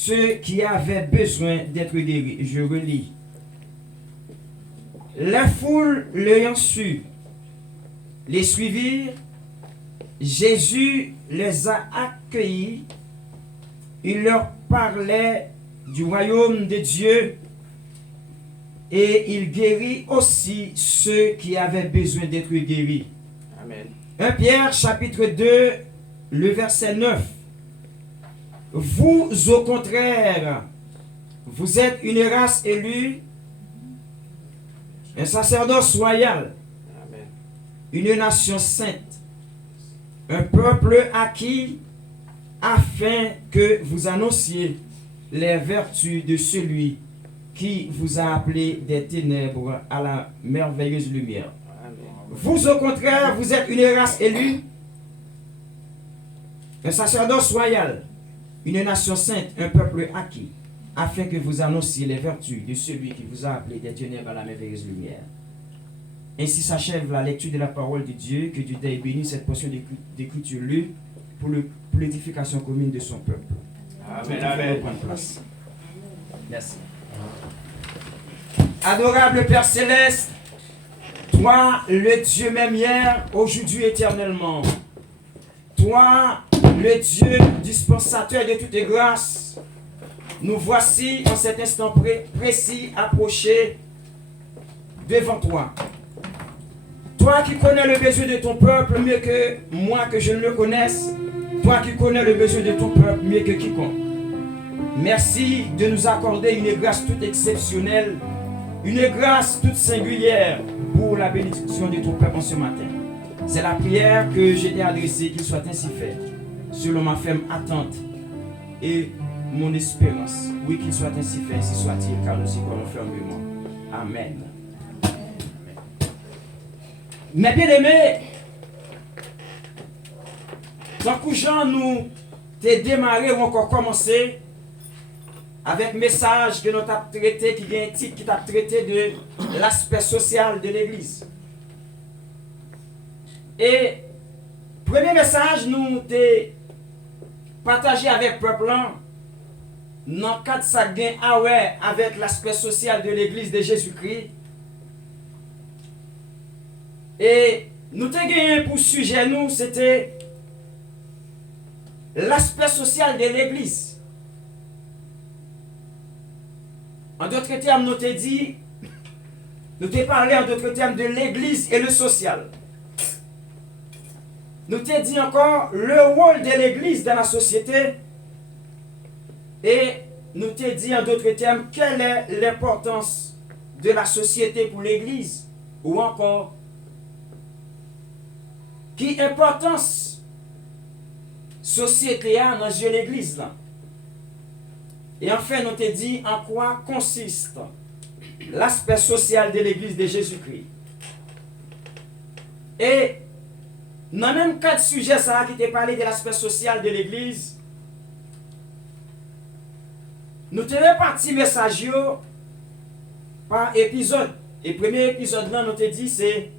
ceux qui avaient besoin d'être guéris. Je relis. La foule l'ayant su, les suivirent. Jésus les a accueillis. Il leur parlait du royaume de Dieu et il guérit aussi ceux qui avaient besoin d'être guéris. Amen. 1 Pierre chapitre 2, le verset 9. Vous, au contraire, vous êtes une race élue, un sacerdoce royal, Amen. une nation sainte, un peuple acquis, afin que vous annonciez les vertus de celui qui vous a appelé des ténèbres à la merveilleuse lumière. Amen. Vous, au contraire, vous êtes une race élue, un sacerdoce royal, une nation sainte, un peuple acquis, afin que vous annonciez les vertus de celui qui vous a appelé des ténèbres à la merveilleuse lumière. Ainsi s'achève la lecture de la parole de Dieu. Que Dieu t'ait béni cette portion d'écriture lue pour l'édification commune de son peuple. Amen. Amen. Prendre place. Merci. Adorable Père Céleste, toi, le Dieu même hier, aujourd'hui, éternellement. Toi, le Dieu dispensateur de toutes les grâces, nous voici en cet instant précis approchés devant toi. Toi qui connais le besoin de ton peuple mieux que moi que je ne le connaisse, toi qui connais le besoin de ton peuple mieux que quiconque. Merci de nous accorder une grâce toute exceptionnelle, une grâce toute singulière pour la bénédiction de ton peuple en ce matin. C'est la prière que je t'ai adressée, qu'il soit ainsi fait, selon ma ferme attente et mon espérance. Oui, qu'il soit ainsi fait, ainsi soit-il, car nous y croyons fermement. Amen. Mais bien aimés, tant que Jean nous t'ai démarré ou encore commencé avec message que nous avons traité, qui vient un titre qui t'a traité de l'aspect social de l'Église. Et premier message nous t'ai partagé avec le peuple dans le cadre de ça gain avec l'aspect social de l'Église de Jésus-Christ. Et nous t'ai gagné pour sujet nous, c'était l'aspect social de l'Église. En d'autres termes, nous t'ai dit, nous t'ai parlé en d'autres termes de l'Église et le social. Nous t'ai dit encore le rôle de l'Église dans la société. Et nous t'ai dit en d'autres termes quelle est l'importance de la société pour l'Église. Ou encore, qui importance société a dans l'Église là. Et enfin, nous t'ai dit en quoi consiste l'aspect social de l'Église de Jésus-Christ. Et dans même quatre sujets ça qui t'a parlé de l'aspect social de l'Église, nous t'ai réparti message par épisode. Et premier épisode là, nous t'ai dit c'est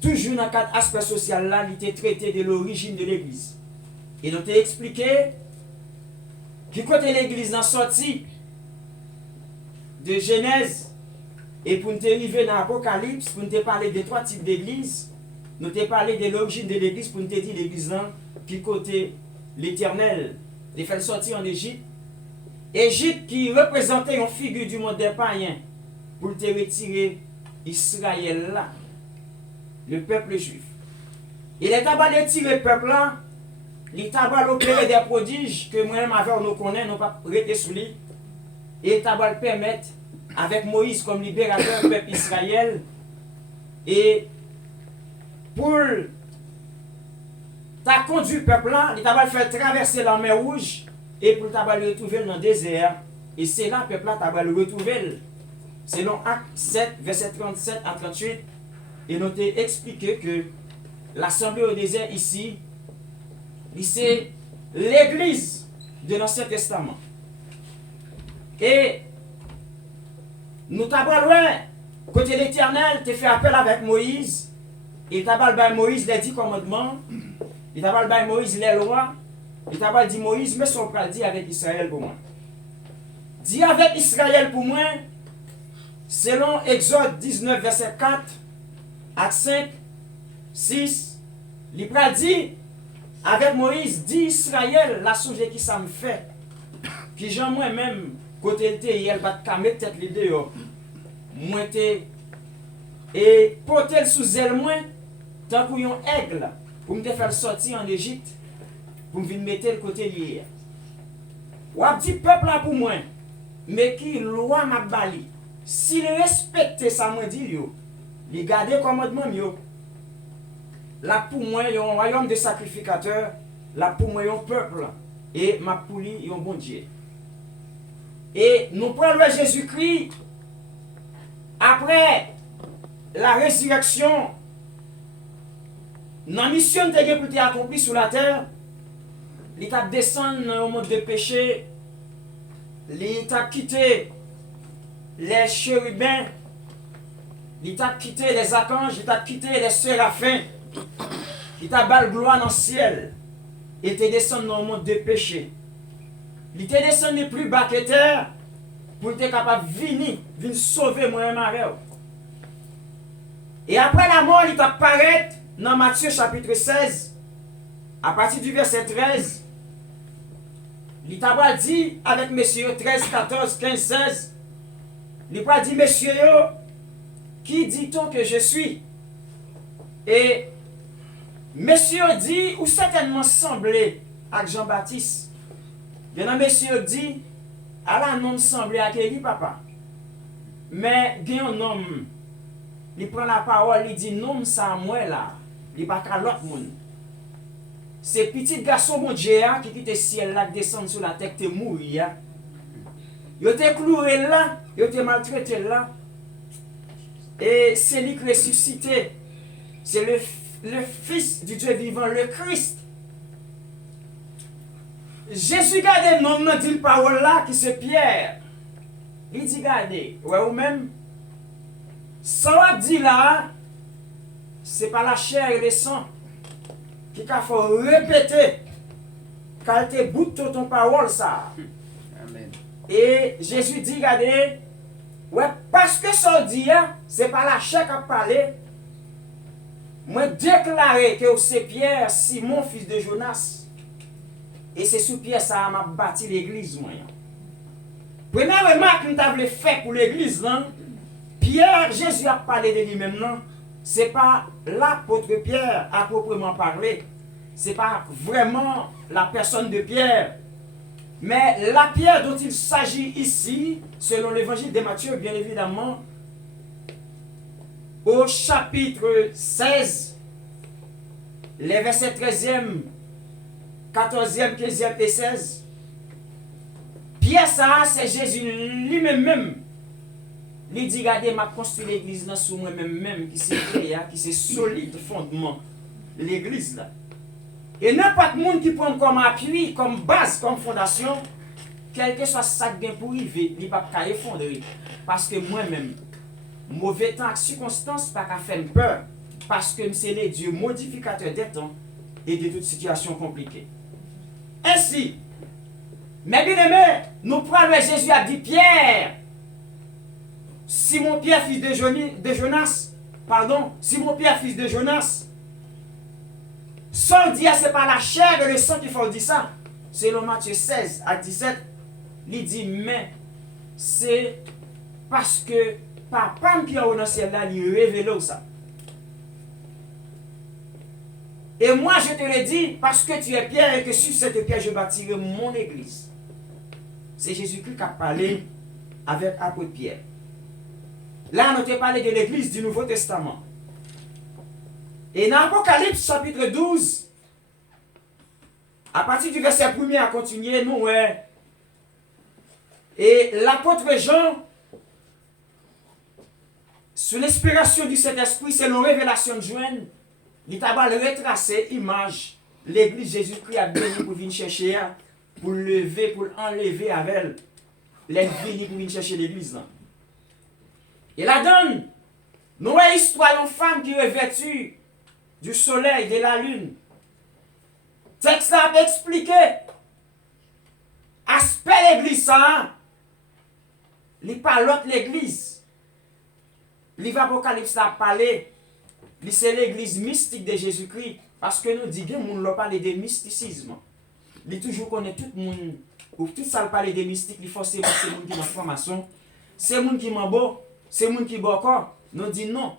toujours dans quatre aspects sociaux là, il était traité de l'origine de l'Église. Et nous t'ai expliqué qui côté l'Église dans sortie de Genèse et pour nous arriver dans l'Apocalypse, pour nous parler des trois types d'église, nous t'ai parlé de l'origine de l'église pour nous dire l'église là qui côté l'Éternel, il fait sortir en Égypte. Égypte qui représentait une figure du monde des païens pour te retirer Israël là, le peuple juif. Il est d'abord retiré le peuple là. Il t'a opéré des prodiges que moi-même avec nous connaissons, nous pas arrêter sur lui. Et t'a le permettre avec Moïse comme libérateur du peuple Israël. Et pour t'a conduit le peuple là, il t'a fait traverser la mer Rouge et pour t'a le retrouver dans le désert. Et c'est là que le peuple là t'a le retrouver. Selon Acte 7, verset 37 à 38. Et nous t'ai expliqué que l'assemblée au désert ici, c'est l'église de l'Ancien Testament. Et nous t'avons loin, côté l'Éternel, tu fait appel avec Moïse. Il t'a parlé Moïse les 10 commandements. Il t'a parlé Moïse les lois. Il t'a pas dit Moïse, mais son frère dit avec Israël pour moi. Dit avec Israël pour moi, selon Exode 19, verset 4 à 5, 6, il a dit avec Moïse, dit Israël, la songe qui ça me fait. Puis Jean moi-même, côté le thé, il va te mettre tête les deux. Moi, et porter sous zèle moi, tant qu'on un aigle, pour me faire sortir en Égypte, pour me mettre le côté lié. Ou a dit peuple là pour moi, mais qui loi m'a bali. S'il respecte ça, moi dit yo, il garde commandement yo. Là pour moi, il y a un royaume de sacrificateurs, là pour moi, il y a un peuple, et ma pouli, il y a un bon Dieu. Et nous prenons Jésus-Christ, après la résurrection, dans la mission qui a été accomplie sur la terre, il a descendu dans le monde de péché, il a quitté les chérubins, il a quitté les archanges, il a quitté les séraphins, il a bal gloire dans le ciel, il était descendu dans le monde de péché. Il était descendu plus bas que terre pour être capable de venir sauver moi-même avec. Et après la mort, il apparaît dans Matthieu chapitre 16, à partir du verset 13. Il t'a dit avec messieurs 13, 14, 15, 16. Il t'a dit, messieurs, qui dit-on que je suis? Et messieurs dit, ou certainement semblé avec Jean-Baptiste. Bien, messieurs dit, à la non semblé à qui papa. Mais il y a un homme, il prend la parole, il dit, non, ça moi là, il n'est pas qu'à l'autre monde. C'est petit garçon mon Dieu qui quitte le ciel là, qui descend sur la terre, qui est mort. Il était cloué là, il était maltraité là. Et c'est lui qui est ressuscité. C'est le Fils du Dieu vivant, le Christ. Jésus garde non nan dit parole là qui c'est Pierre. Il dit regardez, ouais ou même ça dit là c'est pas la chair et le sang qui a faut répéter quand tu bout de ton parole ça. Amen. Et Jésus dit regardez ouais parce que ça dit c'est pas la chair qui a parlé. Moi déclaré que c'est Pierre, Simon fils de Jonas. Et c'est sous Pierre ça m'a bâti l'église moi. Première remarque que nous avons fait pour l'église là, Pierre, Jésus a parlé de lui-même non, c'est pas l'apôtre Pierre à proprement parler. C'est pas vraiment la personne de Pierre. Mais la Pierre dont il s'agit ici, selon l'évangile de Matthieu, bien évidemment, au chapitre 16, les versets 13e, 14e, 15e et 16. Pierre, ça, c'est Jésus lui-même. Il dit, regardez, m'a construit l'église là sous moi-même, qui c'est qui c'est solide fondement. L'église là. Et n'importe monde qui prend comme appui, comme base, comme fondation, quel que soit ça qui pour arriver, il ne va pas effondrer. Parce que moi-même, mauvais temps, circonstance, pas qu'à faire peur. Parce que c'est le Dieu modificateur des temps et de toutes situations compliquées. Ainsi, mes bien-aimés, nous prenons Jésus a dit Pierre, Simon Pierre, fils de Jonas, Simon Pierre, fils de Jonas, sans dire c'est pas la chair et le sang qu'il faut dire ça. Selon Matthieu 16 à 17, il dit mais c'est parce que papa qui est dans le ciel là, il révèle ça. Et moi je te le dis parce que tu es Pierre et que sur cette pierre je bâtirai mon église. C'est Jésus-Christ qui a parlé avec l'apôtre Pierre. Là on a parlé de l'église du Nouveau Testament. Et dans Apocalypse chapitre 12, à partir du verset 1er à continuer, nous ouais. Et l'apôtre Jean, sous l'inspiration du Saint-Esprit, c'est une révélation de Joël. Il t'a retracé l'image, l'église Jésus-Christ a béni pour venir chercher, pour lever, pour enlever avec elle. Les bénis pour venir chercher l'église. Et la donne, nous avons l'histoire d'une femme qui est vêtue du soleil, de la lune. texte là a expliqué aspect l'église ça. Il pas l'autre l'église. Livre Apocalypse a parlé, c'est l'église mystique de Jésus-Christ. Parce que nous disons, nous ne parle de mysticisme. Il toujours connaît tout le monde, ou tout ça parle de mystique, il faut forcément c'est monde qui est en formation, c'est monde qui est beau, c'est monde qui est beau corps. Nous disons non.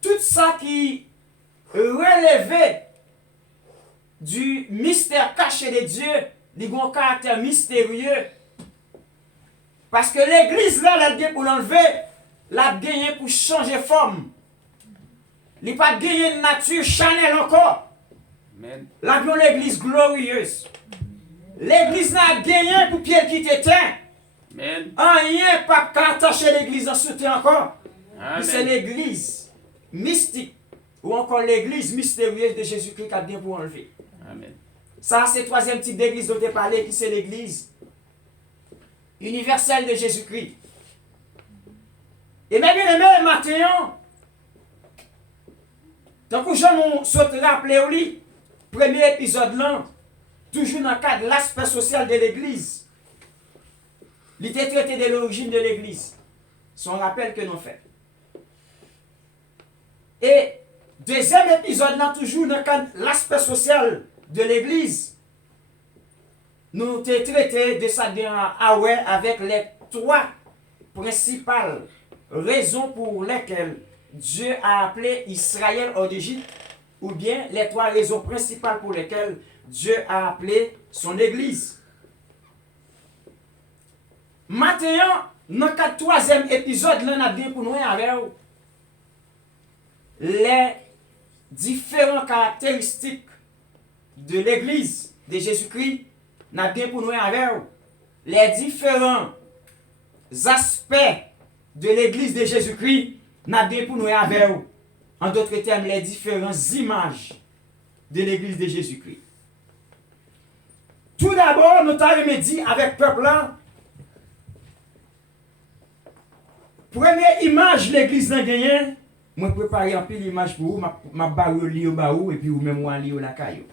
Tout ça qui relevé du mystère caché de Dieu, il a un caractère mystérieux. Parce que l'église là, elle a pour l'enlever, elle a gagné pour changer forme. Il n'a pas gagné de nature charnelle encore. La a l'église glorieuse. L'église n'a gagné pour pied qui t'éteint. Rien pas attacher l'église en soutien encore. C'est l'église mystique ou encore l'église mystérieuse de Jésus-Christ qui a bien pour enlever. Amen. Ça, c'est le troisième type d'église dont j'ai parlé, qui c'est l'église universelle de Jésus-Christ. Et même bien aimé, maintenant, tant que je nous saute rappeler au lit, premier épisode là, toujours dans le cadre de l'aspect social de l'église. Il était traité de l'origine de l'église. Son rappel que nous faisons. Et deuxième épisode là, toujours dans le cadre de l'aspect social de l'église. Nous avons traité de ça avec les trois principales raisons pour lesquelles Dieu a appelé Israël hors d'Égypte, ou bien les trois raisons principales pour lesquelles Dieu a appelé son Église. Maintenant, dans le troisième épisode, là, on a bien pour nous avec les différentes caractéristiques de l'Église de Jésus-Christ. On a bien pour nous avec les différents aspects de l'Église de Jésus-Christ. On a bien pour nous avec en d'autres termes, les différentes images de l'Église de Jésus-Christ. Tout d'abord, nous avons dit avec le peuple là, première image l'Église n'a gagné, moi préparer un peu l'image pour vous, ma barre li au baou et puis ou même moi li au la caillou.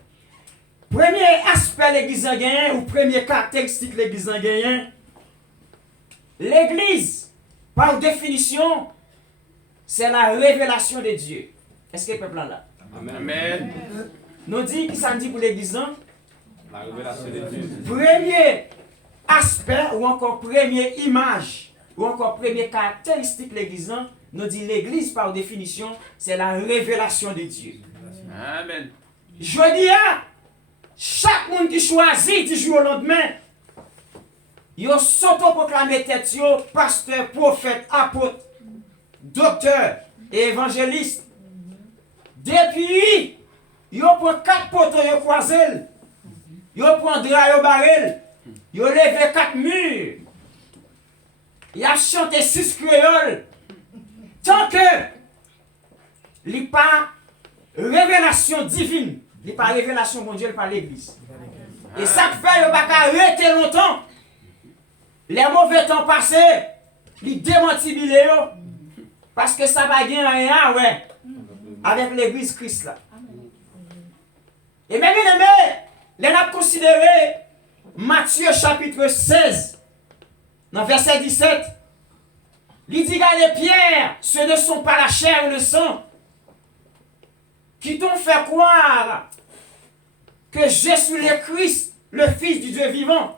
Premier aspect l'Église n'a gagné ou première caractéristique l'Église n'a gagné, l'Église, par définition, c'est la révélation de Dieu. Est-ce que le peuple est là? Amen. Nous dit, qui ça dit pour l'église? La révélation de Dieu. Premier aspect ou encore première image ou encore première caractéristique de l'église, nous dit l'église par définition, c'est la révélation de Dieu. Amen. Je dis à chaque monde qui choisit du jour au lendemain, il s'auto-proclame tête, pasteur, prophète, apôtre, docteur et évangéliste. Depuis, ils prennent 4 poteaux, ils croisent, ils prennent drap, ils barrent, ils lèvent 4 murs, ils ont chanté 6 créoles. Tant que il n'y a pas révélation divine, il n'y a pas révélation mondiale par l'église. Et ça fait, il n'y a pas qu'à arrêter longtemps. Les mauvais temps passés, ils démentent parce que ça va gagner rien, ouais, avec l'église Christ là. Et même bien aimé, les avons considéré Matthieu chapitre 16, dans verset 17. Il dit, regardez Pierre, ce ne sont pas la chair et le sang qui t'ont fait croire que je suis le Christ, le Fils du Dieu vivant.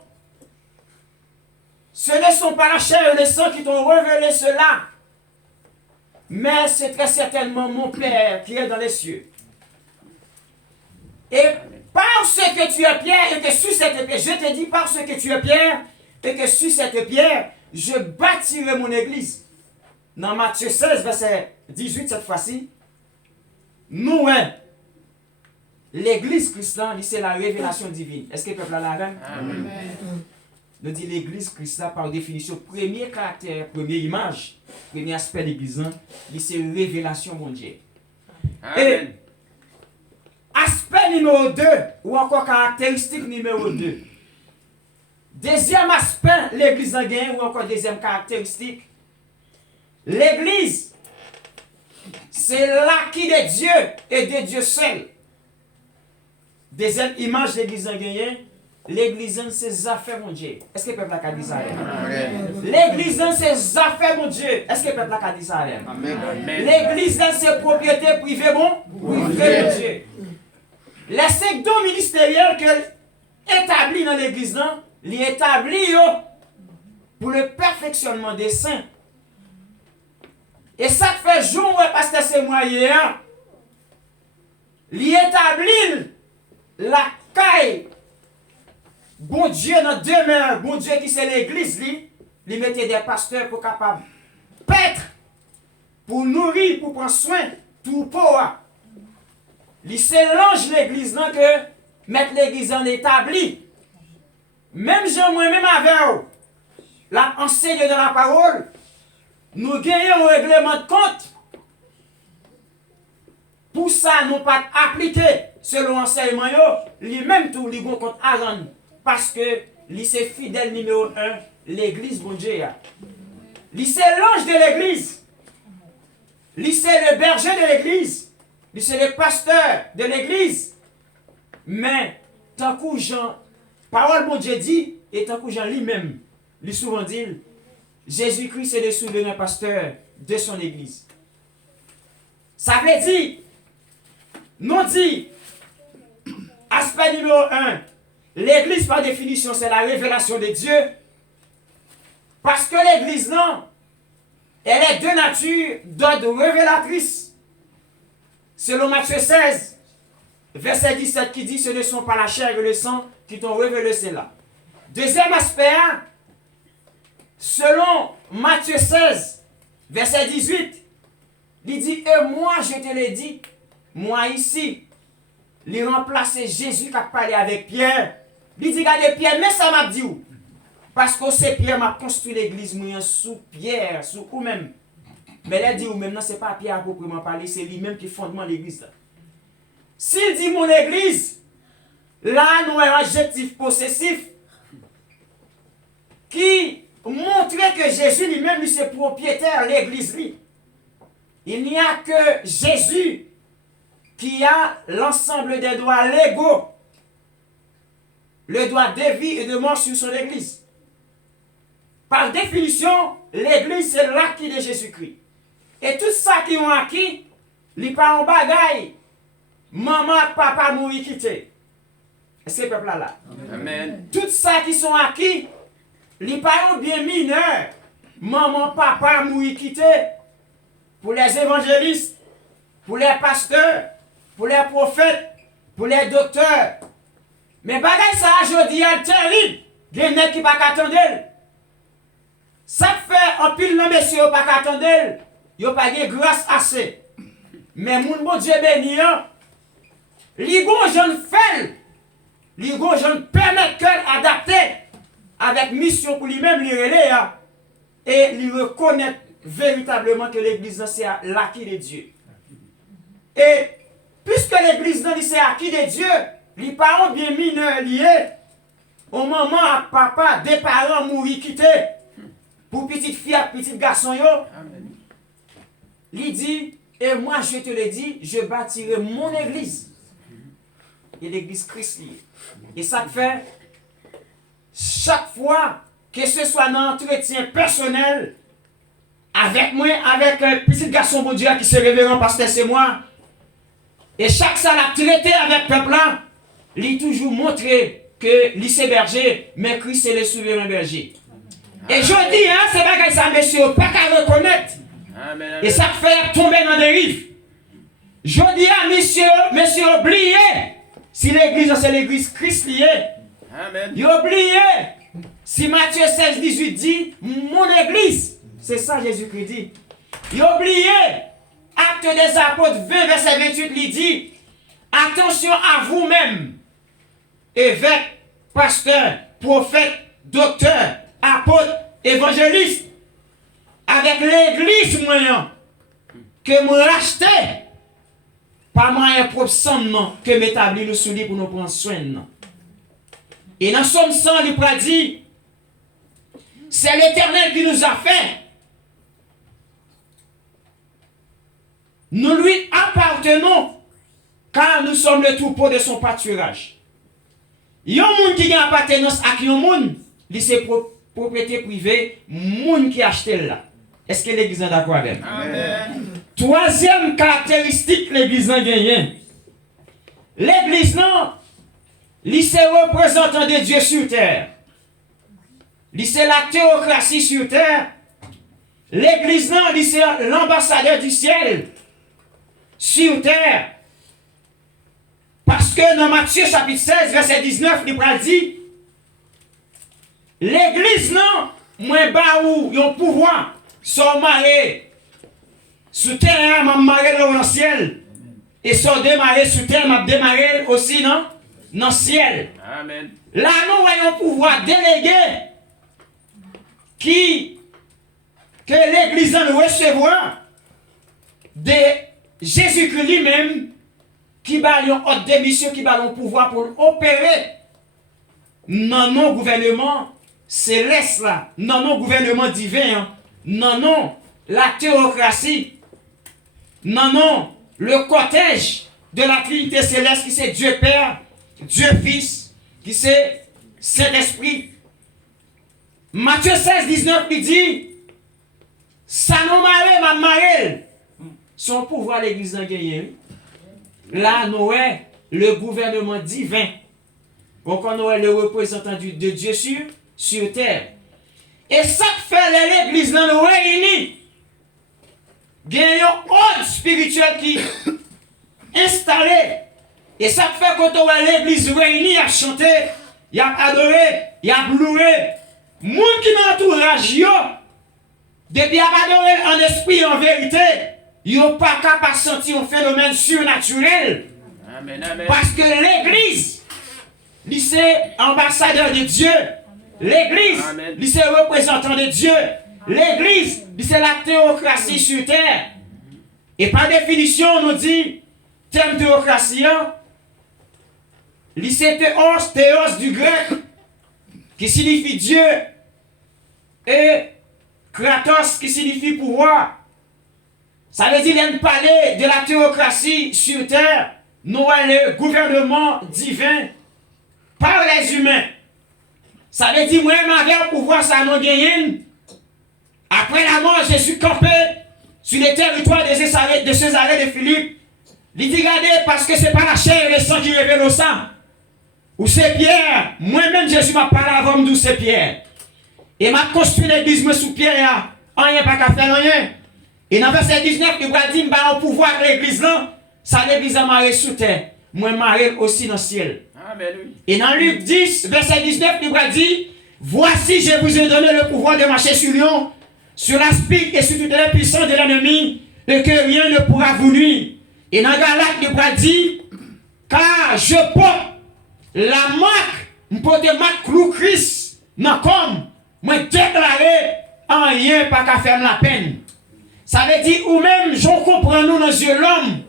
Ce ne sont pas la chair et le sang qui t'ont révélé cela, mais c'est très certainement mon Père qui est dans les cieux. Et parce que tu es Pierre et que sur cette pierre, je te dis parce que tu es Pierre et que sur cette pierre, je bâtirai mon église. Dans Matthieu 16, verset 18, cette fois-ci, nous, l'église chrétienne, c'est la révélation divine. Est-ce que le peuple a la même? Amen. Nous dit l'église chrétienne, par définition, premier caractère, première image, premier aspect de l'église, c'est révélation mondiale. Amen. Et aspect numéro 2, ou encore caractéristique numéro 2. Deuxième aspect, l'église en gagne, ou encore deuxième caractéristique. L'église, c'est l'acquis de Dieu et de Dieu seul. Deuxième image l'église a gagné. L'église c'est ses affaires, mon Dieu. Est-ce que le peuple a dit ça? L'église c'est ses affaires, mon Dieu. Est-ce que le peuple a dit ça? L'église c'est ses propriétés privées, mon Dieu. Les 5 dons ministériels qu'elle établit dans l'église, il établit pour le perfectionnement des saints. Et ça fait jour, parce que c'est moyen, il établit la caille. Bon Dieu dans demeure, bon Dieu qui c'est l'église, il mettait des pasteurs pour capable paître, pour nourrir, pour prendre soin, tout pour. Il s'élonge l'église là que mettre l'église en établi. Même Jean, moi-même avec vous, la enseigne de la parole, nous gagnons un règlement de compte. Pour ça, nous pas appliquer selon l'enseignement, lui-même tout, lui compte à rendre. Parce que lui c'est fidèle numéro 1, l'église, bon Dieu. Lui c'est l'ange de l'église. Lui c'est le berger de l'église. Lui c'est le pasteur de l'église. Mais, tant que Jean, parole bon Dieu dit, et tant que Jean lui-même, lui souvent dit, Jésus-Christ est le souverain pasteur de son église. Ça veut dire, nous dit, aspect numéro 1, l'église par définition c'est la révélation de Dieu. Parce que l'église non, elle est de nature d'ordre révélatrice. Selon Matthieu 16, verset 17 qui dit, ce ne sont pas la chair et le sang qui t'ont révélé cela. Deuxième aspect, selon Matthieu 16, verset 18, il dit, et moi je te l'ai dit, moi ici, il remplace Jésus qui a parlé avec Pierre. Il dit, regardez Pierre, mais ça m'a dit où? Parce que c'est Pierre m'a construit l'église sous Pierre, sous vous-même. Mais il dit ou même, non, ce n'est pas Pierre à proprement parler, c'est lui-même qui fondement l'église. S'il dit mon église, là, nous avons un adjectif possessif qui montre que Jésus lui-même, lui, c'est propriétaire de l'église. Il n'y a que Jésus qui a l'ensemble des droits légaux, le droit de vie et de mort sur son église. Par définition, l'église, c'est l'acquis de Jésus-Christ. Et tout ça qui ont acquis, ils pas en bagaille. Maman, papa, mourir quitté. Est-ce que le peuple là? Amen. Tout ça qui sont acquis, ils pas bien mineurs. Maman, papa, mourir quitté. Pour les évangélistes, pour les pasteurs, pour les prophètes, pour les docteurs. Mais bagaille ça, je dis, c'est terrible. Il y a des gens qui ne peuvent pas attendre. Ça fait un pile de messieurs pas attendre. Ils n'ont pas de grâce assez. Mais mon bon Dieu béni, les gens font, les gens permettent qu'elle adapte avec mission pour lui-même, les relais, et lui reconnaître véritablement que l'église c'est l'acquis de Dieu. Et puisque l'église c'est acquis de Dieu, les parents bien mineurs liés, au moment à papa, des parents mourir quittés, pour petite fille et petit garçon, il dit, et moi je te le dis, je bâtirai mon église. Et l'église Christ. Et ça fait, chaque fois que ce soit un entretien personnel, avec moi, avec un petit garçon bon Dieu qui se révérend parce que c'est moi, et chaque ça l'a traité avec le peuple là, il a toujours montré que lycée berger, mais Christ c'est le souverain berger. Et je dis, c'est pas que ça, monsieur, pas qu'à reconnaître. Amen. Et ça fait tomber dans des rives. Je dis à monsieur, oubliez, si l'église c'est l'église Christ liée. Amen. Il oubliez, si Matthieu 16, 18 dit, mon église, c'est ça Jésus-Christ dit. Il oubliez, Acte des Apôtres 20, verset 28, il dit, attention à vous-même, évêques, pasteurs, prophètes, docteurs, apôtres, évangélistes, avec l'église moyen, que moi racheté, pas moyen propre somme que m'établir le soulier pour nous prendre soin. Et dans Somme 100, il a dit, c'est l'Éternel qui nous a fait. Nous lui appartenons. car nous sommes le troupeau de son pâturage. Yon moun qui a appartenance à yon moun, li c'est propriété privée, moun qui achète là. Est-ce que l'église est d'accord avec? Amen. Troisième caractéristique l'église a gagné. L'église non, li c'est représentant de Dieu sur terre. Li c'est la théocratie sur terre. L'église non, li c'est l'ambassadeur du ciel sur terre. Parce que dans Matthieu chapitre 16, verset 19, il dit, l'église non, moi ba ou yon pouvoir, son maré, sous terre, m'a maré dans le ciel. Et son démarré sous terre, m'a démarré aussi non, dans le ciel. Amen. Là, nous avons pouvoir délégué que l'église nous recevra de Jésus-Christ lui-même qui va une haute démission, qui va le pouvoir pour opérer dans nos gouvernements célestes là, dans nos gouvernements divins, non, la théocratie, non, le cortège de la Trinité céleste qui c'est Dieu Père, Dieu Fils, qui c'est Saint-Esprit. Matthieu 16, 19, il dit, ça nous marre, ma marre. Son pouvoir l'église a gagné. Là, nous avons le gouvernement divin. Donc, on a le représentant de Dieu sur terre. Et ça fait l'église dans nous réunis. Il y a un ordre spirituel qui est installé. Et ça fait quand on a l'église réunie, il a chanté, il a adoré, il a loué. Moun qui m'entourage, depuis qu'il a adoré en esprit, en vérité, il n'est pas capable de sentir un phénomène surnaturel. Amen, amen. Parce que l'église, c'est ambassadeur de Dieu. L'église, c'est représentant de Dieu. L'église, c'est la théocratie sur terre. Et par définition, on nous dit, thème théocratie, c'est théos du grec, qui signifie Dieu, et kratos, qui signifie pouvoir. Ça veut dire qu'il parler de la théocratie sur terre, nous avons le gouvernement divin par les humains. Ça veut dire, moi, je pouvoir ça nous gagner. Après la mort, Jésus campé sur les territoires de Césarée de Philippe. Il dit, regardez, parce que ce n'est pas la chair et le sang qui révèlent au sang. Ou c'est Pierre. Moi-même, Jésus m'a parlé avant de c'est Pierre. Et m'a construit l'église sous Pierre. Rien pas qu'à faire rien. Et dans verset 19, il va dire, au pouvoir de l'église là, ça l'église a marré sous terre. Moi, marré aussi dans le ciel. Amen, oui. Et dans Luc 10, verset 19, il va dire, voici, je vous ai donné le pouvoir de marcher sur Lyon, sur l'aspic et sur toutes les puissances de l'ennemi, et que rien ne pourra vous nuire. Et dans Galate, il va dire, car je porte la marque, je porte la marque clou Christ, non comme, moi déclaré, en rien pas qu'à faire la peine. Ça veut dire, ou même, j'en comprends nous dans les yeux de l'homme.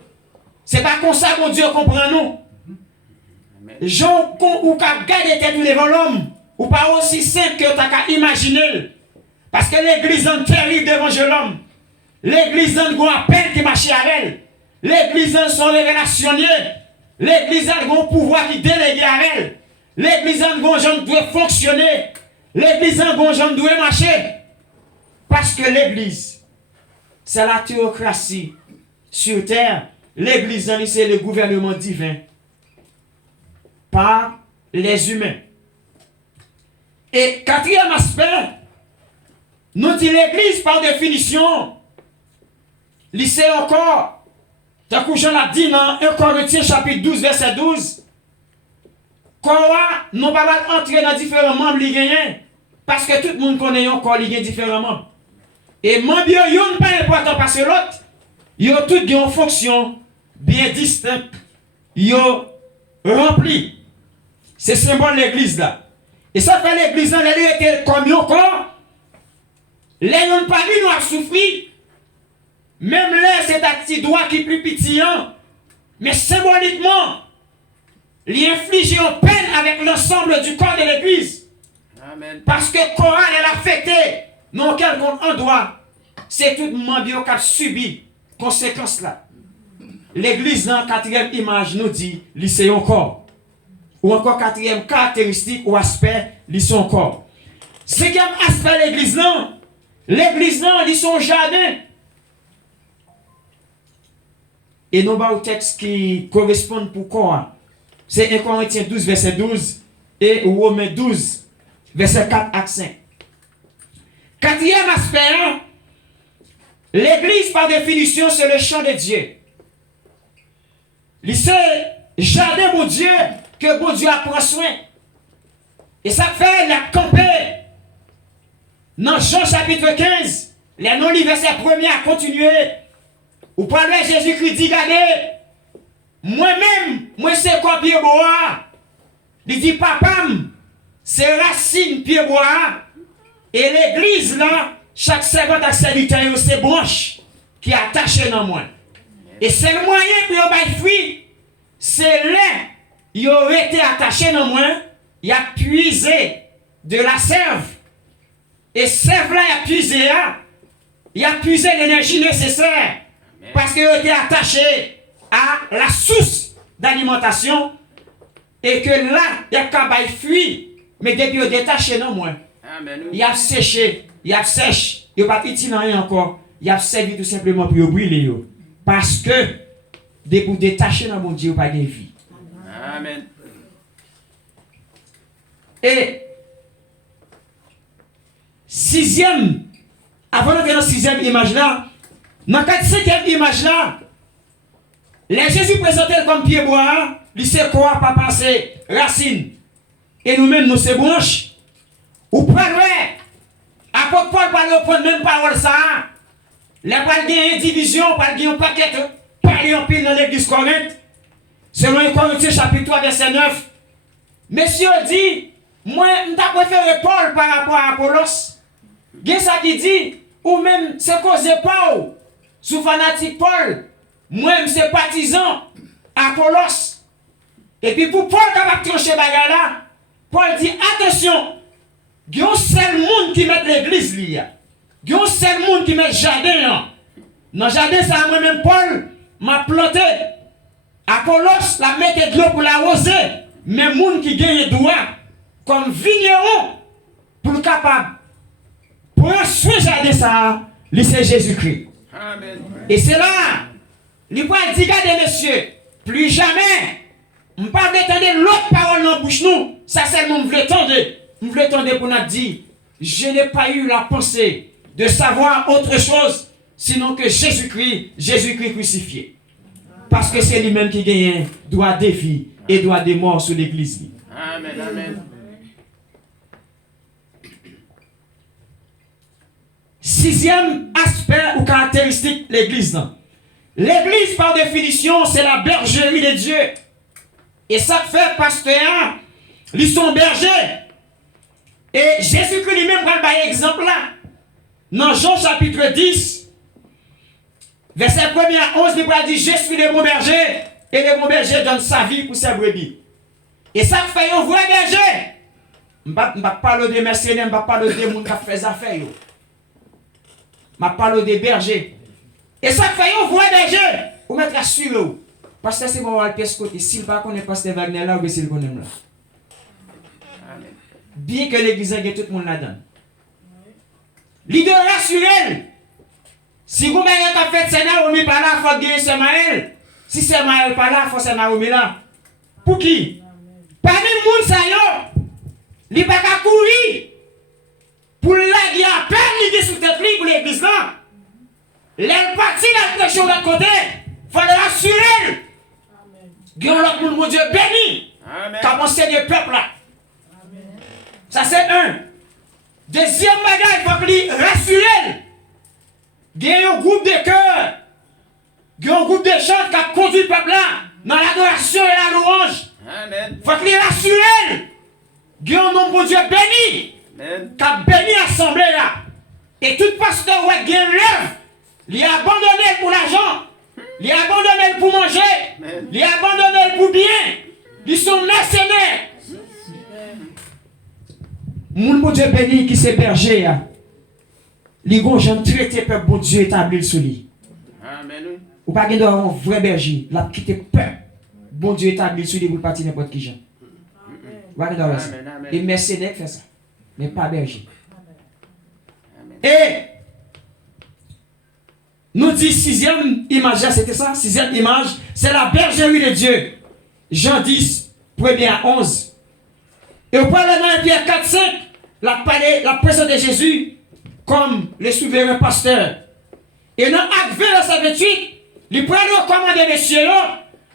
C'est pas comme ça que Dieu comprend nous. J'en ou qu'à garder tête devant l'homme, ou pas aussi simple que tu as imaginer. Parce que l'église en terrible devant l'homme. L'église en a un appel qui marche avec elle. L'église en sont les relationnaires. L'église en a un pouvoir qui délégue à elle. L'église en a un gens doit fonctionner. L'église en a un gens doit marcher. Parce que l'église, c'est la théocratie sur terre. L'église, c'est le gouvernement divin par les humains. Et quatrième aspect, nous dit l'église par définition, lycée encore, tant que Jean l'a dit dans 1 Corinthiens chapitre 12, verset 12, quoi nous pas entrer dans différents membres liés, parce que tout le monde connaît un corps lié différemment. Et membres yon pas important parce que l'autre, ils ont toutes une fonction bien distincte. Ils ont rempli. C'est symbole de l'église là. Et ça fait l'église là, elle était comme un corps. Les gens pas vu nous a souffert. Même là, c'est un petit doigt qui est plus pétillant. Mais symboliquement, il inflige une peine avec l'ensemble du corps de l'église. Amen. Parce que le corps elle a fêté. Non, quelconque endroit, c'est tout le monde qui a subi conséquences là. l'église dans quatrième image nous dit, c'est un corps. Ou encore quatrième caractéristique ou aspect, son corps. Cinquième aspect l'église non, son jardin. Et nous avons un texte qui correspond pour quoi? C'est 1 Corinthiens 12, verset 12 et Romains 12, verset 4 à 5. Quatrième aspect, l'église par définition c'est le champ de Dieu. C'est jardin pour Dieu que bon Dieu a pris soin. Et ça fait la campée. Dans Jean chapitre 15, les non-livres verset 1er à continuer. Ou parlez Jésus-Christ dit, regardez, moi-même, moi c'est quoi pied bois? Il dit, papa, c'est racine pied bois. Et l'église là, chaque servante a serviteur, c'est branche qui est attachée dans moi. Et c'est le moyen pour y fruit. C'est là, il aurait été attaché dans moi, il a puisé de la sève. Et sève là, il a puisé l'énergie nécessaire. Parce qu'il était attaché à la source d'alimentation et que là, il y a un fruit, mais depuis qu'il est détaché non moins, il a séché, il a sèche, il n'a pas petit rien encore, il a servi tout simplement pour brûler. Parce que depuis qu'il est détaché dans mon Dieu, il n'y a pas de vie. Amen. Et sixième, avant d'entrer dans la sixième image là, dans la cinquième image là, les Jésus présenté comme pied bois, il sait quoi, papa, c'est racine. Et nous-mêmes, nous, c'est branche. Ou prenez, apôtre Paul parle au même parole ça. Les pas de division, pas de paquet, parler en pile dans l'église Corinthe. Selon 1 Corinthiens chapitre 3, verset 9. Messieurs dit, moi, je préféré Paul par rapport à Apollos. Il y a ça qui dit, ou même, c'est cause Paul. Sous fanatique Paul, moi je suis partisan Apollos. Et puis pour Paul qui a tranché bagarre là, Paul dit attention, il y a un seul monde qui met l'église là. Il y a un seul monde qui met le jardin. Dans le jardin, ça moi-même Paul m'a planté. Apollos la mettait de l'eau pour l'arroser. Mais le monde qui gagne droit comme vigneron pour le capable. Pour un soin jardin ça, c'est Jésus-Christ. Amen. Et c'est là, il va dire, regardez messieurs, plus jamais, on ne peut pas attendre l'autre parole dans la bouche nous. Ça c'est le monde voulait tendre. On voulait tendre pour nous dire, je n'ai pas eu la pensée de savoir autre chose, sinon que Jésus-Christ crucifié. Parce que c'est lui-même qui gagne droit des vies et droit des morts sur l'église. Amen, amen. Sixième aspect ou caractéristique de l'église. L'église, par définition, c'est la bergerie de Dieu. Et ça fait pasteur, ils sont bergers. Et Jésus-Christ lui-même va le exemple là. Dans Jean chapitre 10, verset 1 à 11, il va dire, je suis le bon berger, et le bon berger donne sa vie pour ses brebis. Et ça fait un vrai berger. Je ne vais pas parler de mercenaires, je ne vais pas parler de gens qui font des affaires. Je parle des bergers. Et ça fait un vrai berger. Vous mettre assuré. Parce que c'est bon, on va le côté. S'il ne pas connaît Pasteur Wagner là, ou s'il connaît là. Bien que l'église ait tout le monde là-dedans. L'idée rassurée. Si vous avez fait Naomi par là, il faut gagner Semaël. Si Semaël par là, il faut c'est Naomi là. Pour qui? Parmi le monde, ça y est. Il n'y a pas qu'à courir. Pour la guerre, à peine l'idée sous tête libre pour l'église là. Les partis la pression de l'autre côté, il faut le rassurer. Guillaume l'autre monde, mon Dieu béni. Comment c'est des peuples là. Ça c'est un. Deuxième bagage, il faut qu'il rassurer. Il y a un groupe de cœur. Il y a un groupe de chants qui a conduit le peuple là dans l'adoration et la louange. Il faut qu'il rassure. Il y a un nom, mon Dieu béni. Qui a béni l'assemblée là. Et tout pasteur qui a lève, il a abandonné pour l'argent, il a abandonné pour manger, il a abandonné pour bien. Ils sont mercenaires. Mon Dieu béni qui s'est berger là. Les gros gens traitent peuple bon Dieu établi sur lui. Ou pas qu'il un vrai berger, la quitter peur. Bon Dieu établi sur des boules parties n'importe qui gens. Et mercenaires fait ça. Mais pas berger. Et nous dit sixième image, c'était ça, sixième image, c'est la bergerie de Dieu. Jean 10, 1er à 11. Et au parler dans Pierre 4, 5, la présence de Jésus comme le souverain pasteur. Et dans Acte 20, verset 28, il prend le commandement de messieurs,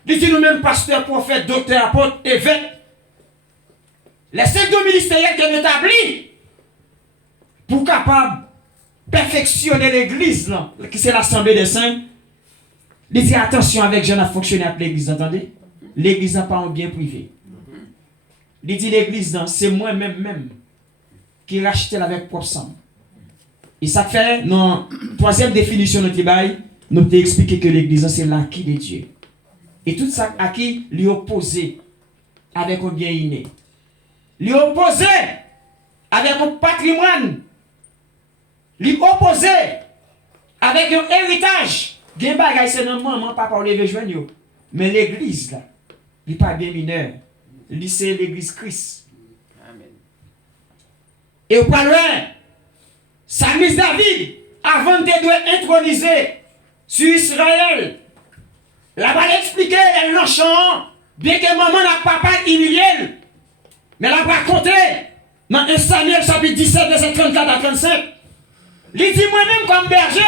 il dit nous-mêmes pasteurs, prophètes, docteurs, apôtres, évêques. Les 5 dons ministériels qu'on établit pour capable perfectionner l'église, qui c'est l'assemblée des saints. Il dit attention avec Jean à fonctionner avec l'église, entendez? L'église n'a pas un bien privé. Il dit l'église, c'est moi-même qui racheté avec propre sang. Et ça fait, dans la troisième définition de notre bail, nous avons expliqué que l'église, c'est l'acquis de Dieu. Et tout ça, acquis, lui opposé avec un bien inné. Lui opposé avec un patrimoine. Lui opposé avec un héritage. Gen bagay c'est non maman, papa, ou levé joindre. Mais l'église, là, il n'est pas bien mineur. C'est l'église Christ. Amen. Et au pas loin, Samuel David, avant de introniser sur Israël, là-bas, il expliquait, elle l'enchant, bien que maman n'a papa humilié, mais là, raconté, dans 1 Samuel chapitre 17, verset 34 à 35, il dit moi-même comme berger,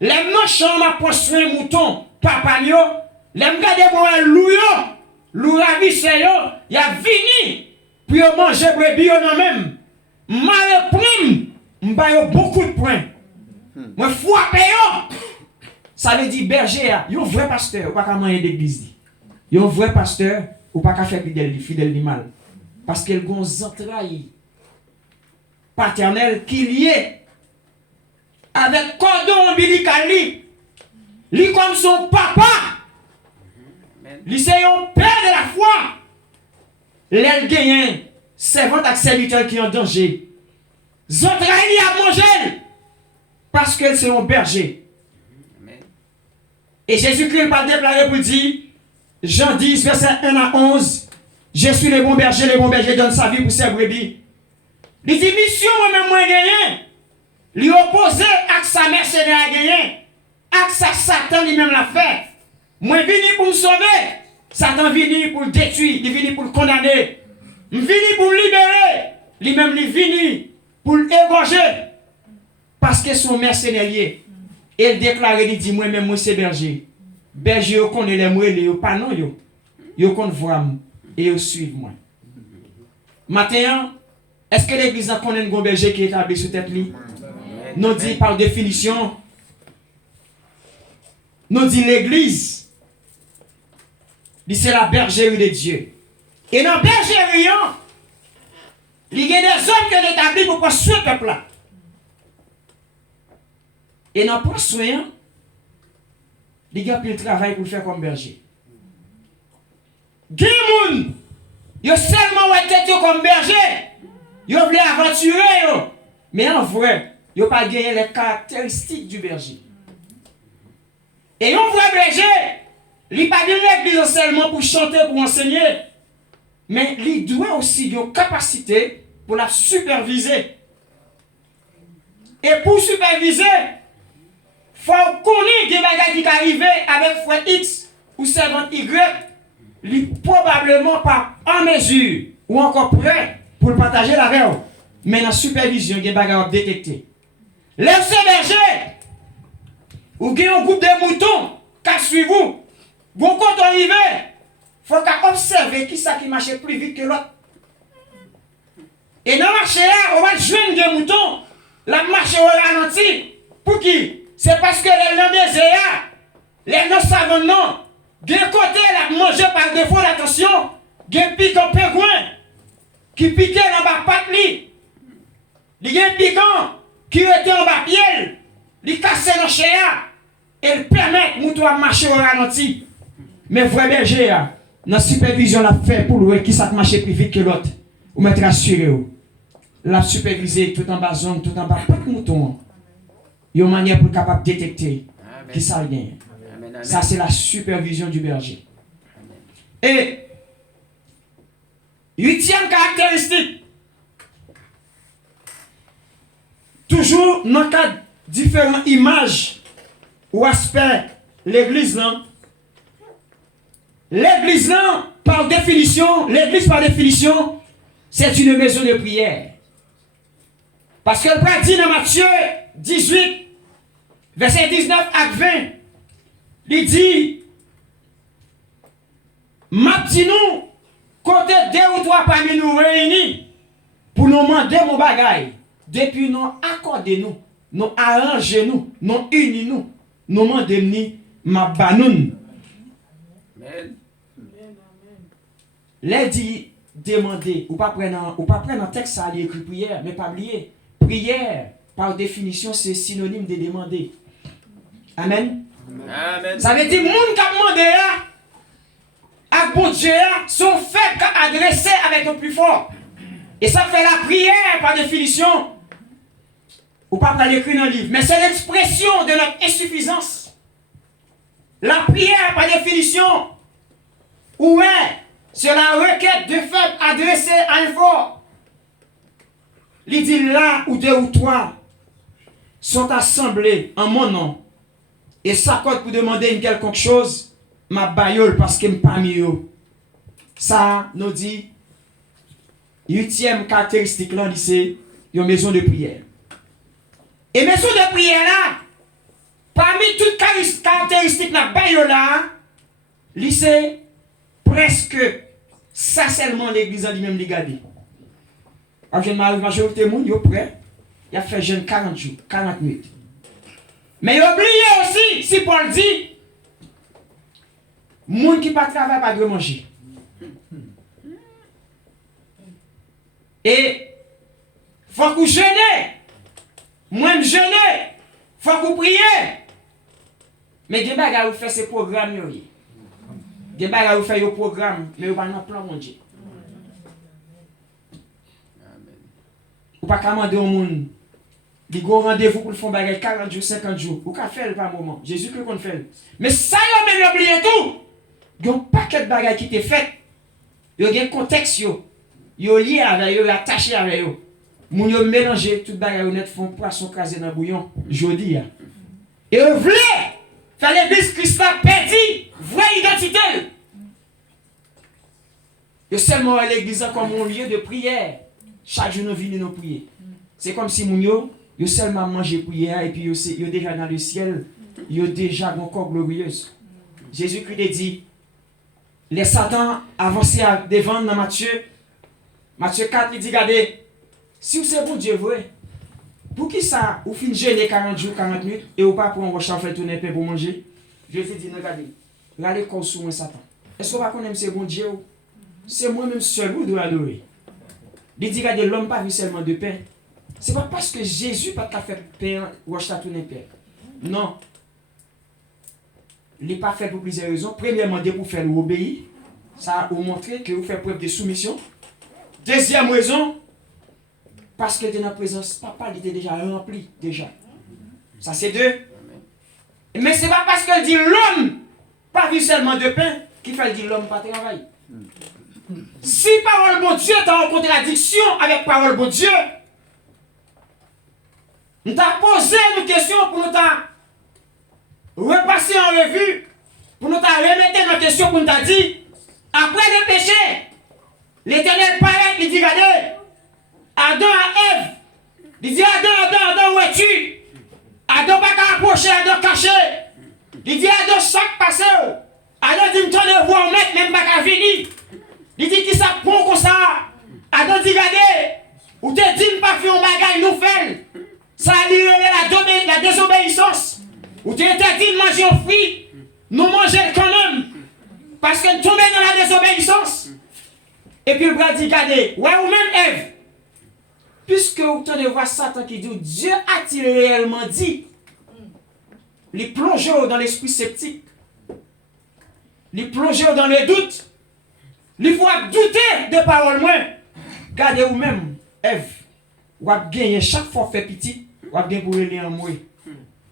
les manchants m'a poursuivi un mouton, papa yo, les m'gade moi loup ravissé yo, y a vini, pour manger brebis yo non même, m'a prime, m'ba yo beaucoup de points, moi frappé yo, ça veut dire berger, yon vrai pasteur, ou pas qu'à manger d'église, yon vrai pasteur, ou pas qu'à faire fidèle du mal, parce qu'elle gon entrailles paternel qui lié avec cordon ombilical li comme son papa. Li c'est un père de la foi. L'elle gagne servante ak serviteur qui en danger. Entrailles a manger parce que c'est un berger. Et Jésus-Christ pas déclaré pour dire Jean 10 verset 1 à 11, je suis le bon berger donne sa vie pour ses brebis. Il dit mission moi-même moi gagné. Lui opposé à sa mercenaire à gagner. À sa Satan lui-même l'a fait. Moi venu pour me sauver. Satan venu pour le détruire, il venu pour le condamner. Il venu pour le libérer. Lui-même il venu pour l'égorger. Parce que son mercenaire lié. Et il déclare, il dit moi-même moi c'est berger. Berger yo connaît les moelle yo pas non yo. Yo connaît voir et yo suivre moi. Maintenant, est-ce que l'église a connaît un berger qui est établi sur tête li? Nous dit par définition, nous dit l'église, c'est la bergerie de Dieu. Et dans la bergerie, il y a des hommes qui sont établis pour prendre soin du peuple là. Et dans le soin, il y a plus de travail pour faire comme berger. Des gens, ils seulement été comme berger. Ils veulent aventurer. Mais en vrai, ils n'ont pas gagné les caractéristiques du berger. Et un vrai berger, il n'est pas de l'église seulement pour chanter, pour enseigner. Mais il doit aussi avoir une capacité pour la superviser. Et pour superviser, il faut connaître des bagages qui arrivent avec frère X ou servant Y. Il n'est probablement pas en mesure ou encore prêt pour le partager la avec. Mais dans la supervision, il y a des bagages à détecter. Laissez berger, ou avez un groupe de moutons qui suivent vous. Bon, quand on arrive, il faut observer qui ça qui marche plus vite que l'autre. Et dans le marché, on va joindre des moutons, la marche au ralenti. Pour qui? C'est parce que les noms des EA, les noms savants non, des côtés la manger par défaut d'attention, des piquants pégouin qui piquaient dans bas patli, des piquants qui étaient en bas pied, les casser dans chéa, et permettre mouton à marcher au ralenti. Mais vrai berger, dans la supervision, la fait pour lui qui ça marche plus vite que l'autre. Vous mettre assuré. La superviser tout en bas zone, tout en bas, pas de mouton. Il y a une manière pour capable de détecter qui ça gagne. Ça, c'est la supervision du berger. Et 8e caractéristique, toujours dans le cadre de différentes images ou aspects, l'église là, par définition, l'église par définition, c'est une maison de prière. Parce que le dit dans Matthieu 18, verset 19 à 20, il dit, m'a dit nous, côté 2 ou 3 parmi nous réunis, pour nous demander mon bagage, depuis nous accorder nous, nous arranger nous, nous unis nous, nous demander ma banoun. Amen. Les dit demander, ou pas prendre un texte à écrit prière, mais pas oublier. Prière, par définition, c'est synonyme de demander. Amen. Amen. Ça veut dire, moun qui a demandé à bon Dieu, sont faits qu'à adresser avec le plus fort. Et ça fait la prière par définition. Ou pas l'écrire dans le livre, mais c'est l'expression de notre insuffisance. La prière par définition, ouais, c'est la requête de faible adressée à un fort. Il dit là où 2 ou 3 sont assemblés en mon nom et s'accordent pour demander une quelconque chose, ma baïole parce que parmi eux. Ça nous dit 8e caractéristique là, c'est une maison de prière. Et maison de prière là, parmi toutes caractéristiques de la baïole là, c'est presque ça seulement l'église en lui-même regardé. La majorité des gens sont prêts. Il a fait jeûne 40 jours, 40 minutes. Mais il a oublié aussi, si Paul dit, les gens qui ne travaillent pas doivent manger. Et il faut que vous jeûnez. Moi, je jeûne. Il faut que vous priez. Mais des bagages vous faites ces programmes. Des bagages vous faites ces programmes, mais vous n'avez pas de plan, mon Dieu. Ou pas commander au monde. Il y a un rendez-vous pour le faire bagage 40 jours, 50 jours. Ou qu'à faire par moment. Jésus que qu'on fait. Mais ça, il a même oublié tout. Il y a un paquet de bagages qui étaient faits. Il y a un contexte. Il y a lié avec eux, attaché avec eux. Moun yo mélanger tout bagages honnête font poisson crasé dans bouillon. Jodi. Et vous voulez faire l'église Christ a perdu vraie identité. Et seulement l'église comme un lieu de prière. Chaque jour nous venons nous prier. C'est comme si moun yo seulement manger prière et puis yo déjà dans le ciel, yo déjà dans corps glorieuse. Jésus-Christ dit les Satan avancés devant dans Matthieu 4, il dit regardez, si vous c'est bon Dieu vrai, pour qui ça vous fin jeûner 40 jours 40 minutes et vous pas pour un rocher faire tourner pain pour manger. Jésus dit regardez comme sous moi Satan. Est-ce que vous pas connaître c'est bon Dieu? C'est moi-même seul vous doit adorer. Il dit regardez l'homme pas vit seulement de pain. C'est pas parce que Jésus pas fait pain ou acheter tout pain. Non. Il n'est pas fait pour plusieurs raisons. Premièrement, pour faire obéir. Ça vous montrer que vous faites preuve de soumission. Deuxième raison, parce que dans la présence, papa il était déjà rempli déjà. Ça c'est 2. Mais c'est pas parce que dit l'homme pas vit seulement de pain qu'il fait dire l'homme pas travailler. Si parole bon Dieu est en contradiction avec parole bon Dieu, nous t'avons posé une question pour nous repasser en revue, pour nous remettre une question pour nous dire, après le péché, l'Éternel paraît, il dit, regardez, Adam à Ève, il dit, Adam, où es-tu? Adam pas qu'à approcher, Adam caché. Il dit, Adam, sac passé. Adam dit, m't'en de voir, mec, même pas qu'à venir. Il dit, qui ça prend comme ça? Adam dit, regardez, ou te dit, pas faire un bagage, nous fait. Ça a lié la désobéissance. Ou te dit de manger au fruit, nous manger quand même. Parce que nous tombons dans la désobéissance. Et puis le bras dit, regardez, ouais, ou même Ève. Puisque vous tenez voir Satan qui dit, Dieu a-t-il réellement dit? Les plongeurs dans l'esprit sceptique. Les plongeurs dans les doutes. Il faut douter de paroles moins. Gardez vous-même, Ève. Vous avez gagné chaque fois fait petit. Vous avez gagné pour aller en mourir.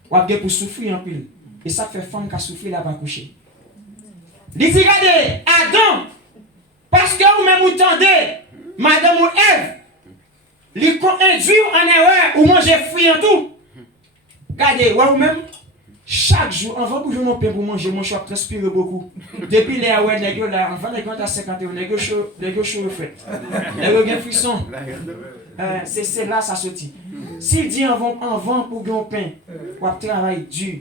Vous avez gagné pour souffrir en pile. Et ça fait femme qui a soufflé là pas coucher. Il dit, regardez, Adam, parce que vous même vous tendez, madame ou Ève, il induit en erreur ou manger fruit en tout. Regardez, vous même, chaque jour, avant que je mon pain pour manger, mon choix transpire beaucoup. Depuis les ouais, les gars là, enfin les gars à 50 euros, les gars chaud fait. Les gars frisson. C'est là ça sortit. S'il dit avant pour gagner pain, pour travailler dur,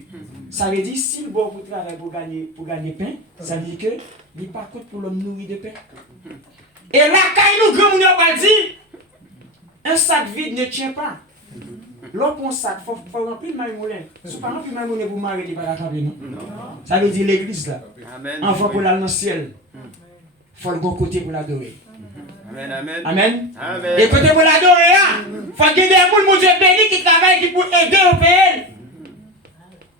ça veut dire s'il bon pour travailler pour gagner pain, ça veut dire que il pas compte pour l'homme nourrir de pain. Et là quand nous grand on va dire un sac vide ne tient pas. L'autre un sac faut remplir maille moulin. Si pas remplir maille moulin pour marier il pas la camper non. Ça veut dire l'église là. Amen. Envoie pour aller dans le ciel. Faut le bon côté pour l'adorer. Amen, amen. Amen. Amen. Et côté pour l'adorer, il faut qu'il y ait des gens, mon Dieu béni, qui travaillent pour aider au pays.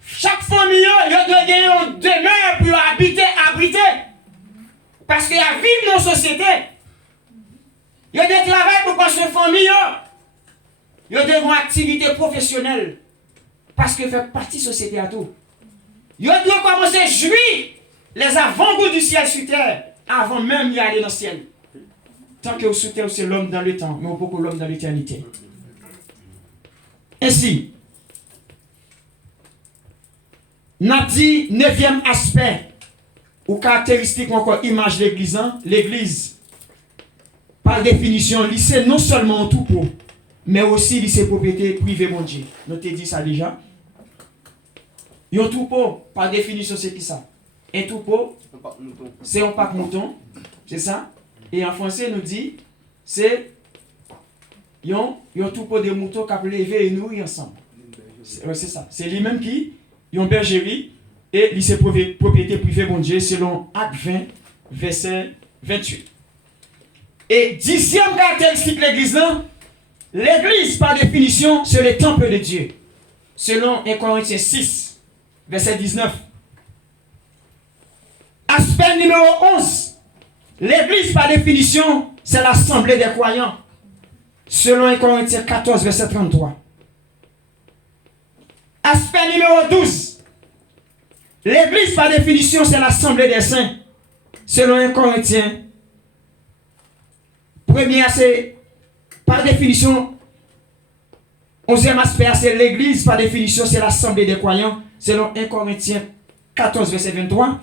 Chaque famille, il doit gagner une demeure pour abriter. Parce qu'il y a vivre dans la société. Il y a des travail pour construire une famille. Il y a des activités professionnelles. Parce que fait partie de la société à tout. Il doit commencer à jouir les avant-goûts du ciel sur terre avant même d'y aller dans le ciel. Tant que vous souhaitez, c'est l'homme dans le temps, mais beaucoup l'homme dans l'éternité. Ainsi, n'a dit 9e aspect ou caractéristique ou encore image de l'église. L'église, par définition, c'est non seulement un troupeau, mais aussi ses propriétés privées, mon Dieu. Nous t'ai dit ça déjà. Un troupeau, par définition, c'est qui ça? Un troupeau, c'est un pack mouton, c'est ça? Et en français, nous dit, c'est un troupeau de moutons qui a levé et nourri ensemble. C'est ça. C'est lui-même qui, une bergerie, et ses propriétés privées, mon Dieu, selon Acte 20, verset 28. Et 10e caractéristique de l'église, l'église, par définition, c'est le temple de Dieu. Selon 1 Corinthiens 6, verset 19. Aspect numéro 11. L'église, par définition, c'est l'assemblée des croyants. Selon 1 Corinthiens 14, verset 33. Aspect numéro 12. L'église, par définition, c'est l'assemblée des saints. Selon 1 Corinthiens. Premier, c'est, par définition, 11e aspect, c'est l'église, par définition, c'est l'assemblée des croyants. Selon 1 Corinthiens 14, verset 23.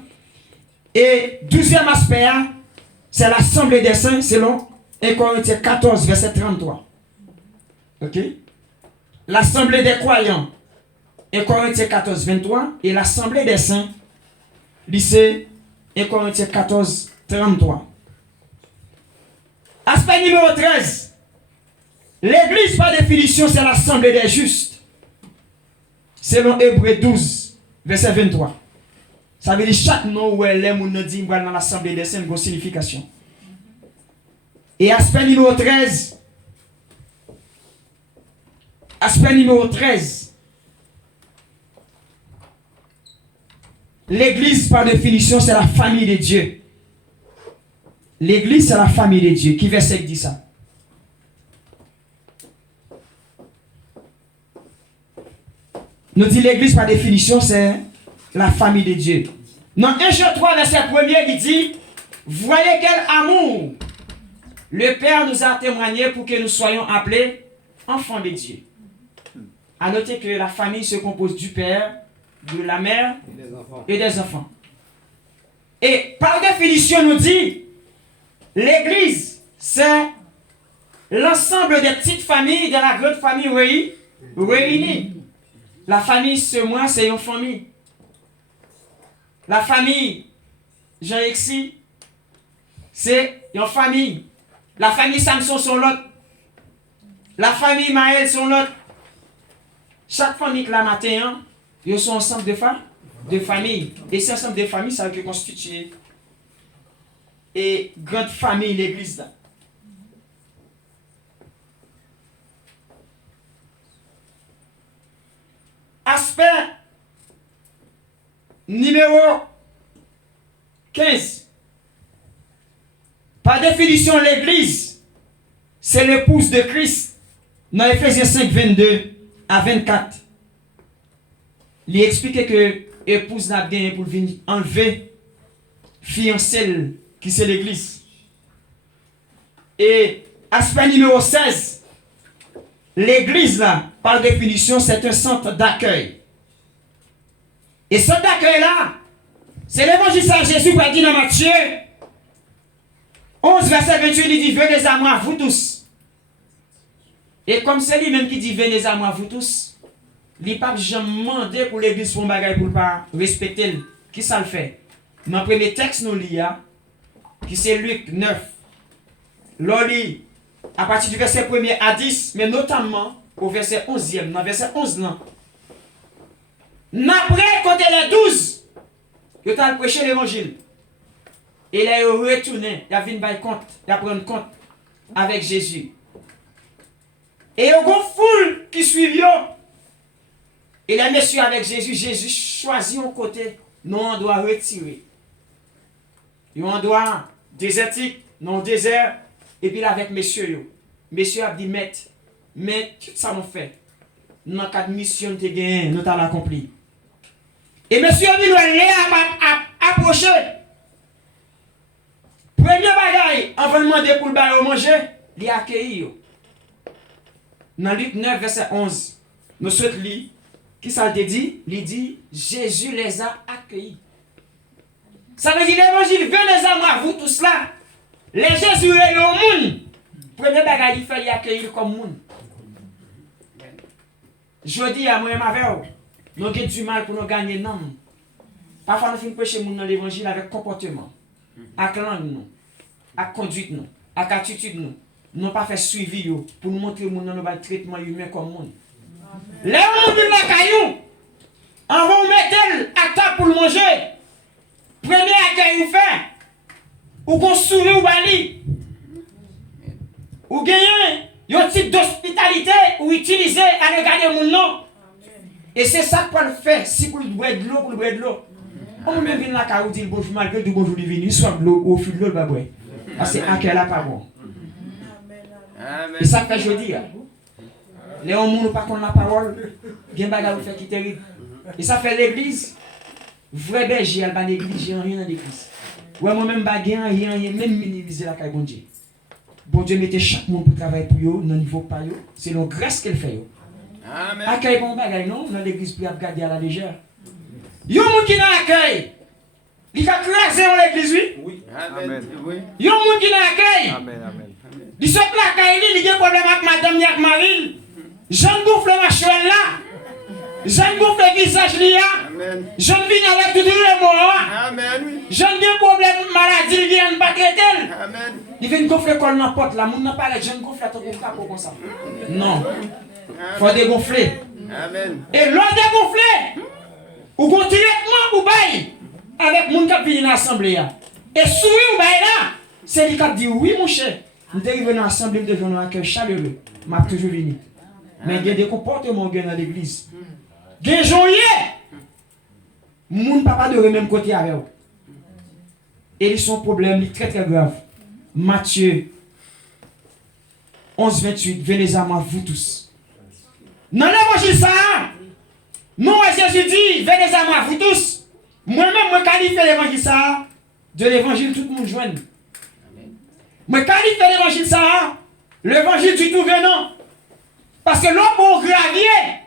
Et 12e aspect, c'est l'assemblée des saints, selon 1 Corinthiens 14, verset 33. Ok? L'assemblée des croyants, 1 Corinthiens 14, 23. Et l'assemblée des saints, lycée 1 Corinthiens 14, 33. Aspect numéro 13. L'église, par définition, c'est l'assemblée des justes. Selon Hébreux 12, verset 23. Ça veut dire chaque nom où elle est, on dit dans l'assemblée des saints, une signification. Et aspect numéro 13. Aspect numéro 13. L'église, par définition, c'est la famille de Dieu. L'église, c'est la famille de Dieu. Qui verset dit ça? Nous dit l'église, par définition, c'est la famille de Dieu. Dans 1 Jean 3, verset 1er, il dit, voyez quel amour le Père nous a témoigné pour que nous soyons appelés enfants de Dieu. À noter que la famille se compose du Père, de la mère et des enfants. Et par définition, nous dit, l'église, c'est l'ensemble des petites familles de la grande famille réunie. La famille, c'est une famille. La famille Jean-Exi, c'est une famille. La famille Samson, sont l'autre. La famille Maël, sont l'autre. Chaque famille que la matin, ils sont ensemble de familles. Et ces ensemble de familles, ça veut constituer et grande famille, l'église là. Aspect numéro 15. Par définition, l'église, c'est l'épouse de Christ. Dans Ephésiens 5, 22 à 24. Il explique que épouse n'a gagné pour venir enlever fiancée qui c'est l'église. Et aspect numéro 16, l'église là, par définition, c'est un centre d'accueil. Et ce centre d'accueil là, c'est l'évangile Saint Jésus qui a dit dans Matthieu 11, verset 28, il dit, venez à moi, vous tous. Et comme c'est lui-même qui dit, venez à moi, vous tous, il n'a pas jamais demandé pour l'église pour un bagage pour ne pas respecter. Qui ça le fait? Dans le premier texte, nous lisons, qui c'est Luc 9. L'on lit à partir du verset 1er à 10, mais notamment au verset 11e. Dans le verset 11, là. Après, quand les 12, il a prêché l'évangile. Et là, il est retourné, il a vu une compte, il a pris compte avec Jésus. Et il y a une foule qui suivit. Et les messieurs avec Jésus, Jésus choisit un côté, non, on doit retirer. Et on doit désertique, non désert, et puis là avec messieurs. Messieurs a dit, mais tout ça nous fait. Nous avons 4 missions de gagner, nous avons accompli. Et monsieur a dit, nous allons approcher. Premier bagaille, avant de demander pour le manger, il a accueilli. Dans Luc 9, verset 11, nous souhaitons lire, qui ça te dit? Il dit, Jésus les a accueillis. Ça veut dire, l'évangile, venez à moi, vous tous là. Les Jésus et le monde. Premier bagaille, il fait les accueillir comme monde. Je dis à moi et ma veuve, nous avons du mal pour nous gagner, non. Parfois, nous finissons prêcher dans l'évangile avec comportement, avec langue, nous, avec conduite, nous, avec attitude, nous. Nous n'avons pas fait suivi pour nous montrer que nous avons un traitement humain comme monde. Les gens qui la caillou, on va mettre à table pour manger. Premier accueil ou fait, ou qu'on sourit ou bali, ou gagner un type d'hospitalité ou utiliser à regarder mon nom. Et c'est ça qu'on fait si pour le boire de l'eau, pour le boire de l'eau. On me vient la caillou dit bonjour malgré du bonjour divin, soit de l'eau au fil de l'eau, bah ouais. Parce que accueil là pas bon. Et ça fait jeudi. Les gens ne pas contre la parole, bien bagarre fait qui est terrible. Et ça fait l'église. Vrai berger, elle va négliger rien dans l'église. Ouais, moi-même, rien, même minimiser la caille bon Dieu. Bon Dieu mettez chaque monde pour travailler pour eux, dans le niveau pas eux. C'est la grâce qu'elle fait. Amen. Accueil bon bagaille, non, dans l'église pour garder à la légère. Yon monde qui n'a accueil. Il a crasé dans l'église, oui? Oui. Amen. Oui. Yon monde qui n'a accueil. Amen. Amen. Il se plaque à il y a un problème avec madame Yak Marine. Jean bouffe le machouel là. Jean bouffe le visage là. Jean viens avec tout le monde. Amen. Jean bien problème maladie, il vient pas traiter. Amen. Il vient gonfler le col dans la porte là. Moun n'a pas les gens gonfler ton capot comme ça. Non. Faut dégonfler. Amen. Et l'on dégonfler. Ou gon traitement ou bail avec moun qui vient dans l'assemblée. Et souri ou bail là, c'est lui qui dit oui mon cher. Nous sommes arrivés dans l'assemblée, nous devons un cœur chaleureux. Je suis toujours venu. Mais il y a des comportements dans l'église. Il y a des gens qui ne pas de même côté avec eux. Et ils sont problème très très grave. Matthieu 11, 28. Venez à moi, vous tous. Dans l'évangile, ça, nous, Jésus dit, venez à moi, vous tous. Moi-même, je qualifie l'évangile, ça, de l'évangile, tout le monde joigne. Mais quand il fait l'évangile ça, l'évangile du tout venant. Parce que l'homme pour gravier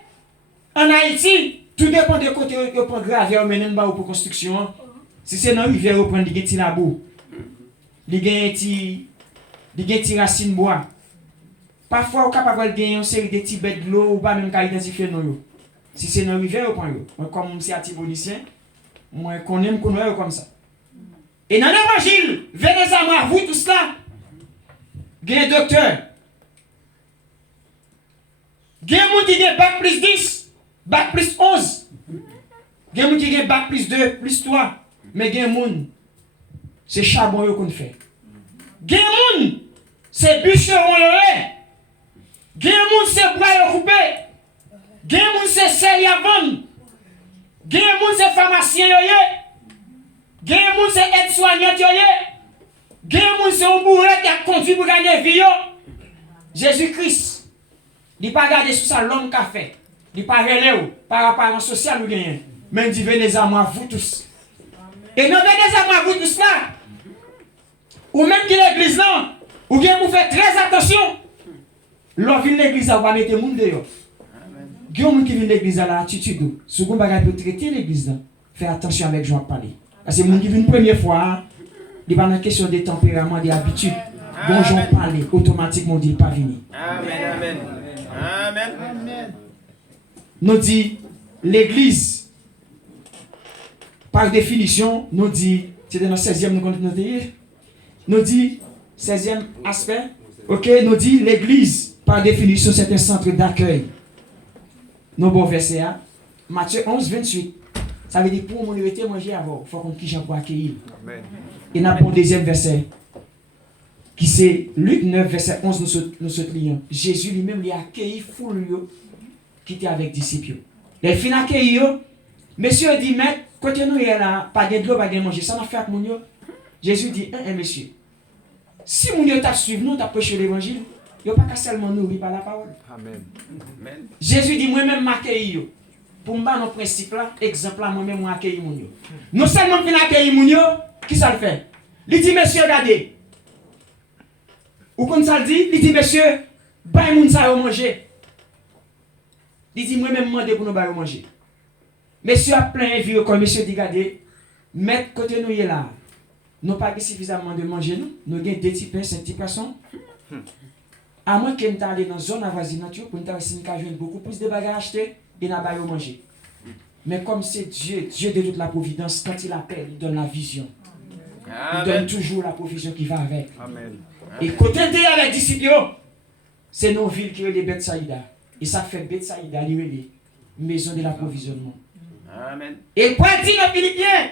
en Haïti, tout dépend de côté où on gravier ou mener pour construction. Si c'est dans la rivière, on prend des petits labos. Des petits racines bois. Parfois, on est capable de gagner une série de petits bêtes de l'eau ou pas même qu'à identifier nous. Si c'est dans la rivière, on prend yo. Moi, comme c'est atibonicien, moi, qu'on aime qu'on ait comme ça. Et dans l'évangile, venez à moi, vous tous là. Il y a un docteur. Il y a un monde qui a bac plus 10, bac plus 11. Il y a un monde qui a bac plus 2, plus 3. Mais il y a un monde, c'est charbon qu'on fait. Il y a un monde, c'est bûcheron. Il y a un monde, c'est bois coupé. Il y a un monde, c'est sel à vendre. Il y a un monde, c'est pharmacien. Il y a un monde, c'est aide-soignant. Il y a un monde, c'est un bourreau qui a conduit pour gagner vie. Jésus-Christ, il n'a pas regardé sur ça l'homme qu'a fait. Il n'a pas relève par rapport à un social ou rien. Mais il dit, venez à moi, vous tous. Et non, venez à moi, vous tous là. Ou même qui l'église là, ou bien vous faites très attention. Lorsque vous venez l'église, vous va mettre le monde dehors. Il y a des gens qui viennent l'église à l'attitude. Si vous voulez traiter l'église là, faites attention avec Jean parler. Parce que les gens qui viennent une première fois, il n'y a pas de question de tempérament, d'habitude. Bon, Jean parler, automatiquement, il ne pas venir. Amen. Amen. Amen. Nous dit l'église, par définition, nous dit, c'est dans le 16e, nous continuons. Nous dit, 16e aspect, ok, nous dit l'église, par définition, c'est un centre d'accueil. Nous bon verset à Matthieu 11, 28. Ça veut dire pour mon héritier manger avant, il faut qu'on quitte pour accueillir. Amen. Et nous avons un deuxième verset, qui c'est Luc 9, verset 11, nous sommes clients. Jésus lui-même lui a accueilli foule qui était avec disciples. Les fins accueilli, monsieur dit, mais quand nous sommes là, pas de l'eau, pas de manger, ça n'a fait avec mon yo. Jésus dit, monsieur, si mon yo t'a suivi, nous t'a prêché l'évangile, il n'y a pas seulement nourri par la parole. Amen. Jésus dit, moi-même m'accueillir. Pour me battre nos principes là, exemple là, moi-même m'accueillir mon yo. Non seulement fin accueillir mon yo, qui ça le fait? Il dit, monsieur, regardez. Ou comme ça le dit, il dit, monsieur, baille moun sa yo manger. Il dit, moi-même demandé pour nous bailler manger. Monsieur a plein de vieux, comme monsieur dit, regardez, mettre côté nous là. Nous pas suffisamment de manger, nous avons des petits pains, 5 petits poissons. À moins que nous allons dans une zone avoisinante, pour nous avoir beaucoup plus de bagages achetés et nous allons manger. Mais comme c'est Dieu, Dieu de toute la providence, quand il appelle, il donne la vision. Il donne toujours la provision qui va avec. Amen. Et côté de avec les disciples, c'est nos villes qui sont les Bethsaïda. Et ça fait Bethsaïda, les maisons de l'approvisionnement. Amen. Et pour dire aux Philippiens,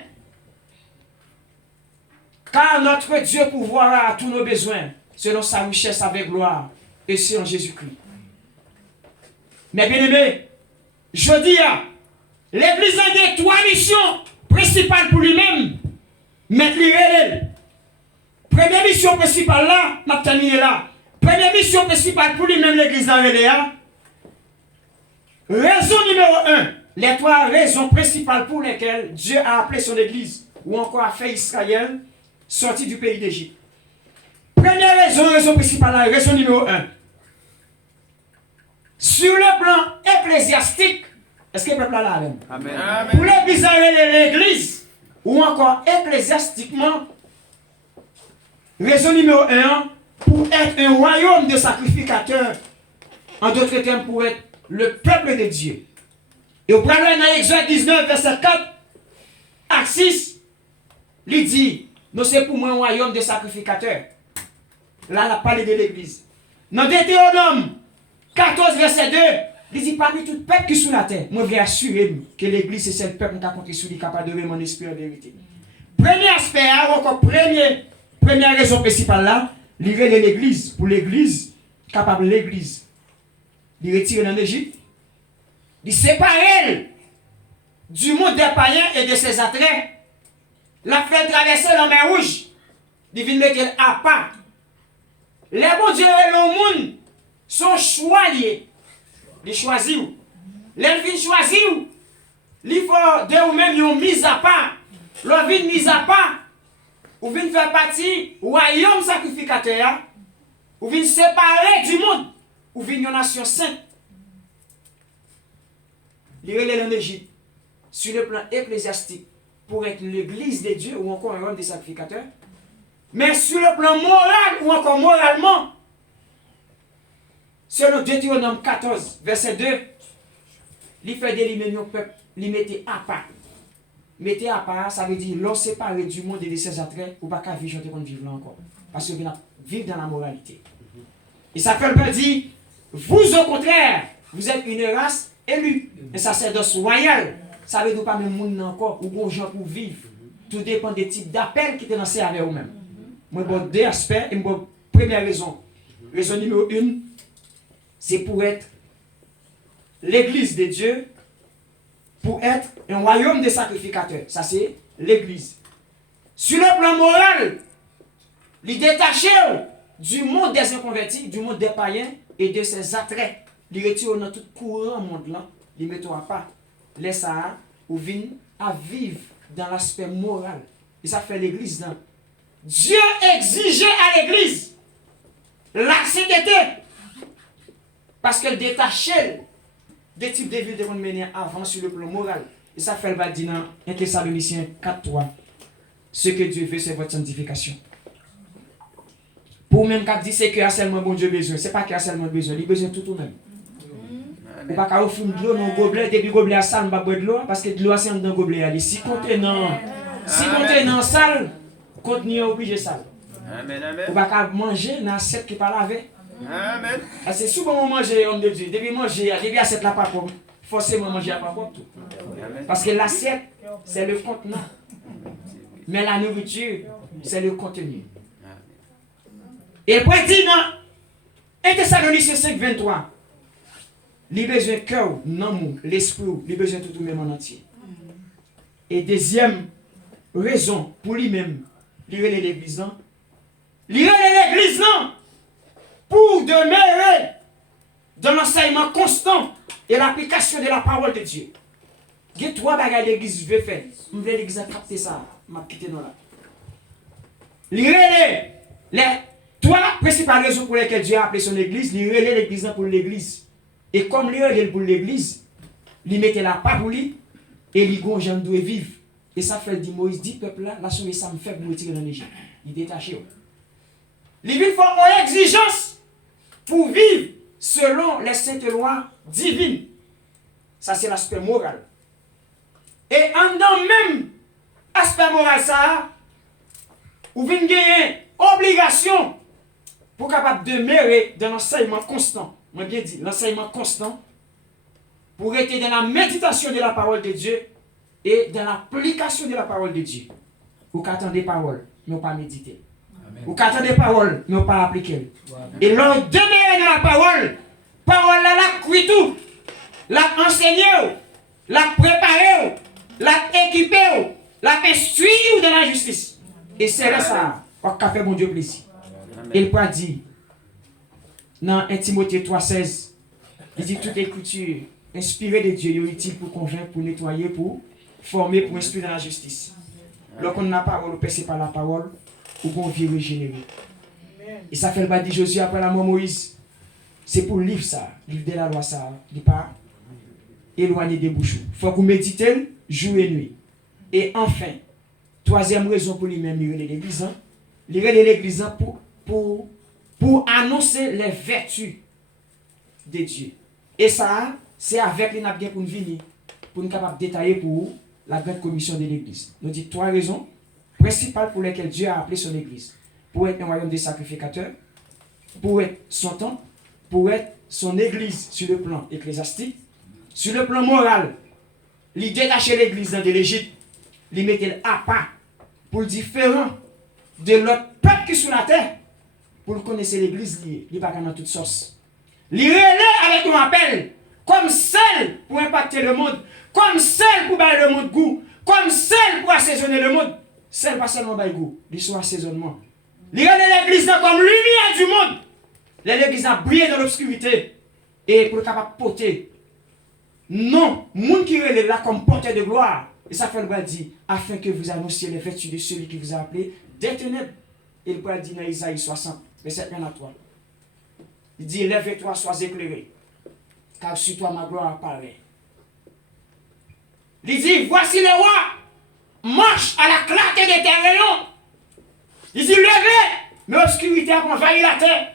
car notre Dieu pourvoira à tous nos besoins, selon sa richesse avec gloire, et c'est en Jésus-Christ. Mais bien aimé, je dis, l'Église a des 3 missions principales pour lui-même. Mettre l'IRL. Première mission principale là, m'a terminé là. Première mission principale pour lui-même, l'Église a là. Raison numéro 1. Les 3 raisons principales pour lesquelles Dieu a appelé son Église, ou encore a fait Israël sortir du pays d'Égypte. Première raison principale, là, raison numéro 1. Sur le plan ecclésiastique, est-ce que le peuple là même? Amen. Pour l'Église, l'Église, ou encore ecclésiastiquement, raison numéro 1, pour être un royaume de sacrificateurs, en d'autres termes, pour être le peuple de Dieu. Et au problème dans Exode 19, verset 4 à 6, il dit, nous c'est pour moi un royaume de sacrificateurs. Là, on a parlé de l'Église. Dans Deutéronome 14, verset 2, il dit, parmi tout peuple qui est sous la terre, moi je vais assurer que l'Église c'est le peuple qui a compté sur lui, capable de donner mon esprit en vérité. Premier aspect, encore première raison principale là, il de l'Église, pour l'Église, capable de l'Église, il retire en Égypte, il sépare elle du monde des païens et de ses attraits, la fait traverser la mer rouge, il vient mettre à part. Les bons dieux et le monde sont choisis. Ils choisissent. Les vignes choisissent. Il faut de vous-même une mise à part. La vie mise à part. Ou venez faire partie du royaume sacrificateur. Ou venez séparer du monde. Ou venez une nation sainte. Il est en Égypte. Sur le plan ecclésiastique. Pour être l'église de Dieu ou encore un royaume des sacrificateurs. Mais sur le plan moral ou encore moralement, selon Deutéronome 14, verset 2, il fait d'éliminer le peuple, il mettait à part. Mettez à part, ça veut dire l'on séparé du monde et de ses attraits, ou pas qu'à vivre là encore. Parce que vous vivre dans la moralité. Et ça fait le dire, vous au contraire, vous êtes une race élue, un sacerdoce royal. Ça veut dire pas même monde encore, ou bon gens pour vivre. Tout dépend des types d'appels qui étaient lancés avec vous-même. Moi, bon, 2 aspects, et bon, première raison. Raison numéro 1, c'est pour être l'église de Dieu, pour être un royaume de sacrificateurs. Ça, c'est l'église. Sur le plan moral, il détaché du monde des inconvertis, du monde des païens et de ses attraits. Il retire dans tout courant monde là, il met à part. Laisse ça, ou vient à vivre dans l'aspect moral. Et ça fait l'église dans. Dieu exigeait à l'église la sainteté. Parce qu'elle détachait des types de vie de mener avant sur le plan moral. Et ça fait le bas dans 1 Thessaloniciens 4:3. Ce que Dieu veut, c'est votre sanctification. Pour même quand dit c'est que seulement bon Dieu besoin, c'est pas qu'il y a seulement besoin, il a besoin tout même. Ou pas qu'à offrir de l'eau dans le gobelet, depuis le gobelet à sale, on va boire de l'eau, parce que de l'eau c'est dans le gobelet. Si contenant sale, contenu obligé sale. Ou pas qu'à manger dans l'assiette qui pas lavé. Amen. C'est souvent on mange, homme de Dieu. Depuis manger, depuis l'assiette là pas propre, forcément manger pas propre. Parce que l'assiette, c'est le contenant. Mais la nourriture, c'est le contenu. Et pour dire dans 1 Thessaloniciens 5:23, il a besoin de cœur, l'amour, l'esprit, il a besoin de tout le même en entier. Et deuxième raison pour lui-même, il relève l'église. Il relève l'église pour demeurer dans l'enseignement constant et l'application de la parole de Dieu. Il y a trois bagages l'église veut faire. Je veux l'église capter ça. Je vais quitter là. Il relève les trois principales raisons pour lesquelles Dieu a appelé son église. Il relève l'église pour l'église. Et comme il relève pour l'église, il mettait la part pour lui et il dit j'en dois vivre. Et ça fait dit Moïse dit peuple là, la souris ça me fait pour retirer dans l'Égypte. Il détache. Il veut faire une exigence pour vivre selon les saintes lois divines. Ça c'est l'aspect moral. Et en dans même aspect moral ça, vous venez gagner obligation pour capable demeurer dans l'enseignement constant. Moi bien dit, l'enseignement constant pour être dans la méditation de la parole de Dieu et dans l'application de la parole de Dieu. Vous qu'attendez des paroles, mais pas méditer. Vous qu'attendez des paroles, mais pas appliquer. Et l'on demeure dans la parole, parole là, la cuit tout, la enseigner, la préparer, la équiper, la instruire dans la justice. Et c'est ça, on a fait mon Dieu plaisir. Il peut dire, dans 1 Timothée 3,16, il dit toute écriture inspirée de Dieu est utile pour convaincre, pour nettoyer, pour former, pour instruire dans la justice. Lorsqu'on n'a pas parole, on perce par la parole, ou qu'on vit régénéré. Et ça fait le bas de Josué après la mort de Moïse. C'est pour le livre ça, livre de la loi ça, il n'est pas éloigné des bouchons. Il faut que vous méditez jour et nuit. Et enfin, troisième raison pour lui-même, il relève l'église. Il relève l'église pour annoncer les vertus de Dieu. Et ça, c'est avec les nappes pour nous venir, pour nous capables de détailler pour la grande commission de l'église. Nous disons trois raisons principales pour lesquelles Dieu a appelé son église. Pour être un royaume des sacrificateurs, pour être son temple, pour être son église sur le plan ecclésiastique, sur le plan moral. Il détacher l'église de l'Égypte, il mettait à part pour le différent de l'autre peuple qui est sur la terre. Pour le connaître l'église, il n'est pas dans toute sauce. Il relève avec un appel, comme celle pour impacter le monde, comme celle pour bailler le monde goût, comme celle pour assaisonner le monde. Celle pas seulement bailler goût, il soit assaisonnement. Il relève l'église comme lumière du monde. L'église a brillé dans l'obscurité. Et pour le capable de porter. Non, monde qui relève là comme porteur de gloire. Et ça fait le bras dit, afin que vous annonciez les vertus de celui qui vous a appelé des ténèbres. Et le bras dit dans Isaïe 60, verset 1 à 3. Il dit, lève-toi, sois éclairé, car sur toi ma gloire apparaît. Il dit, voici les rois, marche à la clarté de tes rayons. Il dit, levez, mais l'obscurité a envahi la terre.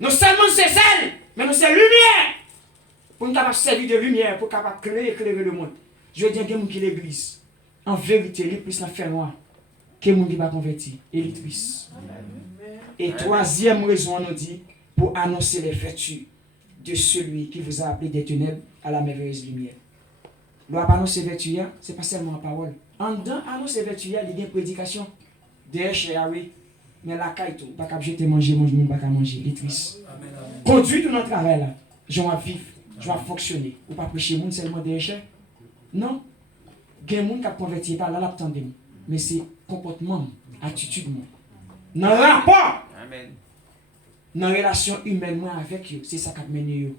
Non seulement c'est celle, mais nous c'est lumière. Pour nous capables de servir de lumière, pour capable éclairer le monde. Je veux dire, il y a des gens qui l'église. En vérité, il est plus la fer noire que les gens qui ne sont pas convertis. Et il est triste. Et troisième raison, on nous dit, pour annoncer les vertus de celui qui vous a appelé des ténèbres à la merveilleuse lumière. Il doit pas annoncer les vertus, ce n'est pas seulement la parole. En dedans, annoncer les vertus, il y a une prédication. Des chers, oui. Mais la caille, tout, pas qu'à jeter manger, pas qu'à manger. Il est triste. Conduit tout notre travail là. Je vais vivre, je vais fonctionner. Ou pas prêcher le monde seulement des chers. Non. Il y a des gens qui ont converti par là, l'attendent. Mais c'est comportement, attitude. Dans le rapport, dans la relation humaine avec eux, c'est ça qui a mené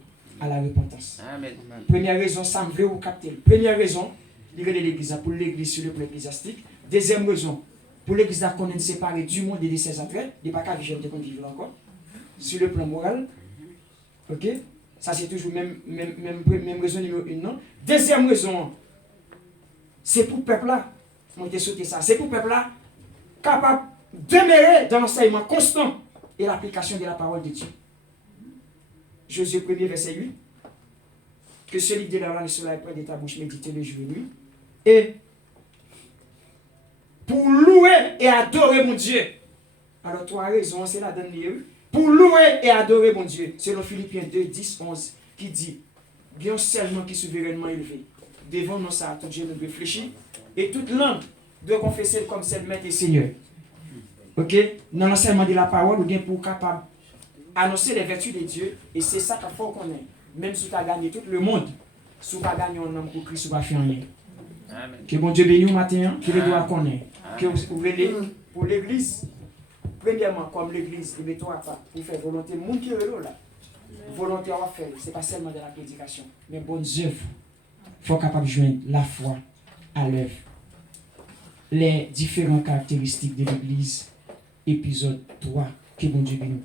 à la repentance. Amen. Première raison, ça me veut vous capter. Première raison, il y a l'église pour l'église sur le plan ecclésiastique. Deuxième raison, pour l'église qu'on est séparé du monde et de ses attraits, il n'y a pas qu'à vivre qu'on vit encore. Sur le plan moral, ok? Ça c'est toujours même raison numéro 1, non? Deuxième raison, c'est pour le peuple là, on t'a sauté ça, c'est pour le peuple là, capable de demeurer dans l'enseignement constant et l'application de la parole de Dieu. Josué 1er verset 8. Que celui de la langue soit près de ta bouche, méditer le jour et nuit. Et pour louer et adorer mon Dieu. Alors, tu as raison, c'est la dernière. Pour louer et adorer mon Dieu. Selon Philippiens 2, 10, 11, qui dit bien seulement qui est souverainement élevé. Devant nous, ça, tout Dieu nous réfléchit. Et toute langue doit confesser comme celle maître et Seigneur. Ok? Dans l'enseignement de la parole, ou bien pour capable annoncer les vertus de Dieu. Et c'est ça qu'il faut qu'on ait. Même si tu as gagné tout le monde, si tu n'as pas gagné un homme pour Christ, tu vas faire rien. Que bon Dieu bénisse au matin, que les doigts connaissent. Que vous voulez pour l'église, premièrement, comme l'église, et toi pour faire volonté, mon qui est là. Volonté à faire, ce n'est pas seulement de la prédication, mais bonnes œuvres. Il faut capable de joindre la foi à l'œuvre. Les différentes caractéristiques de l'église, épisode 3, que bon Dieu bénisse.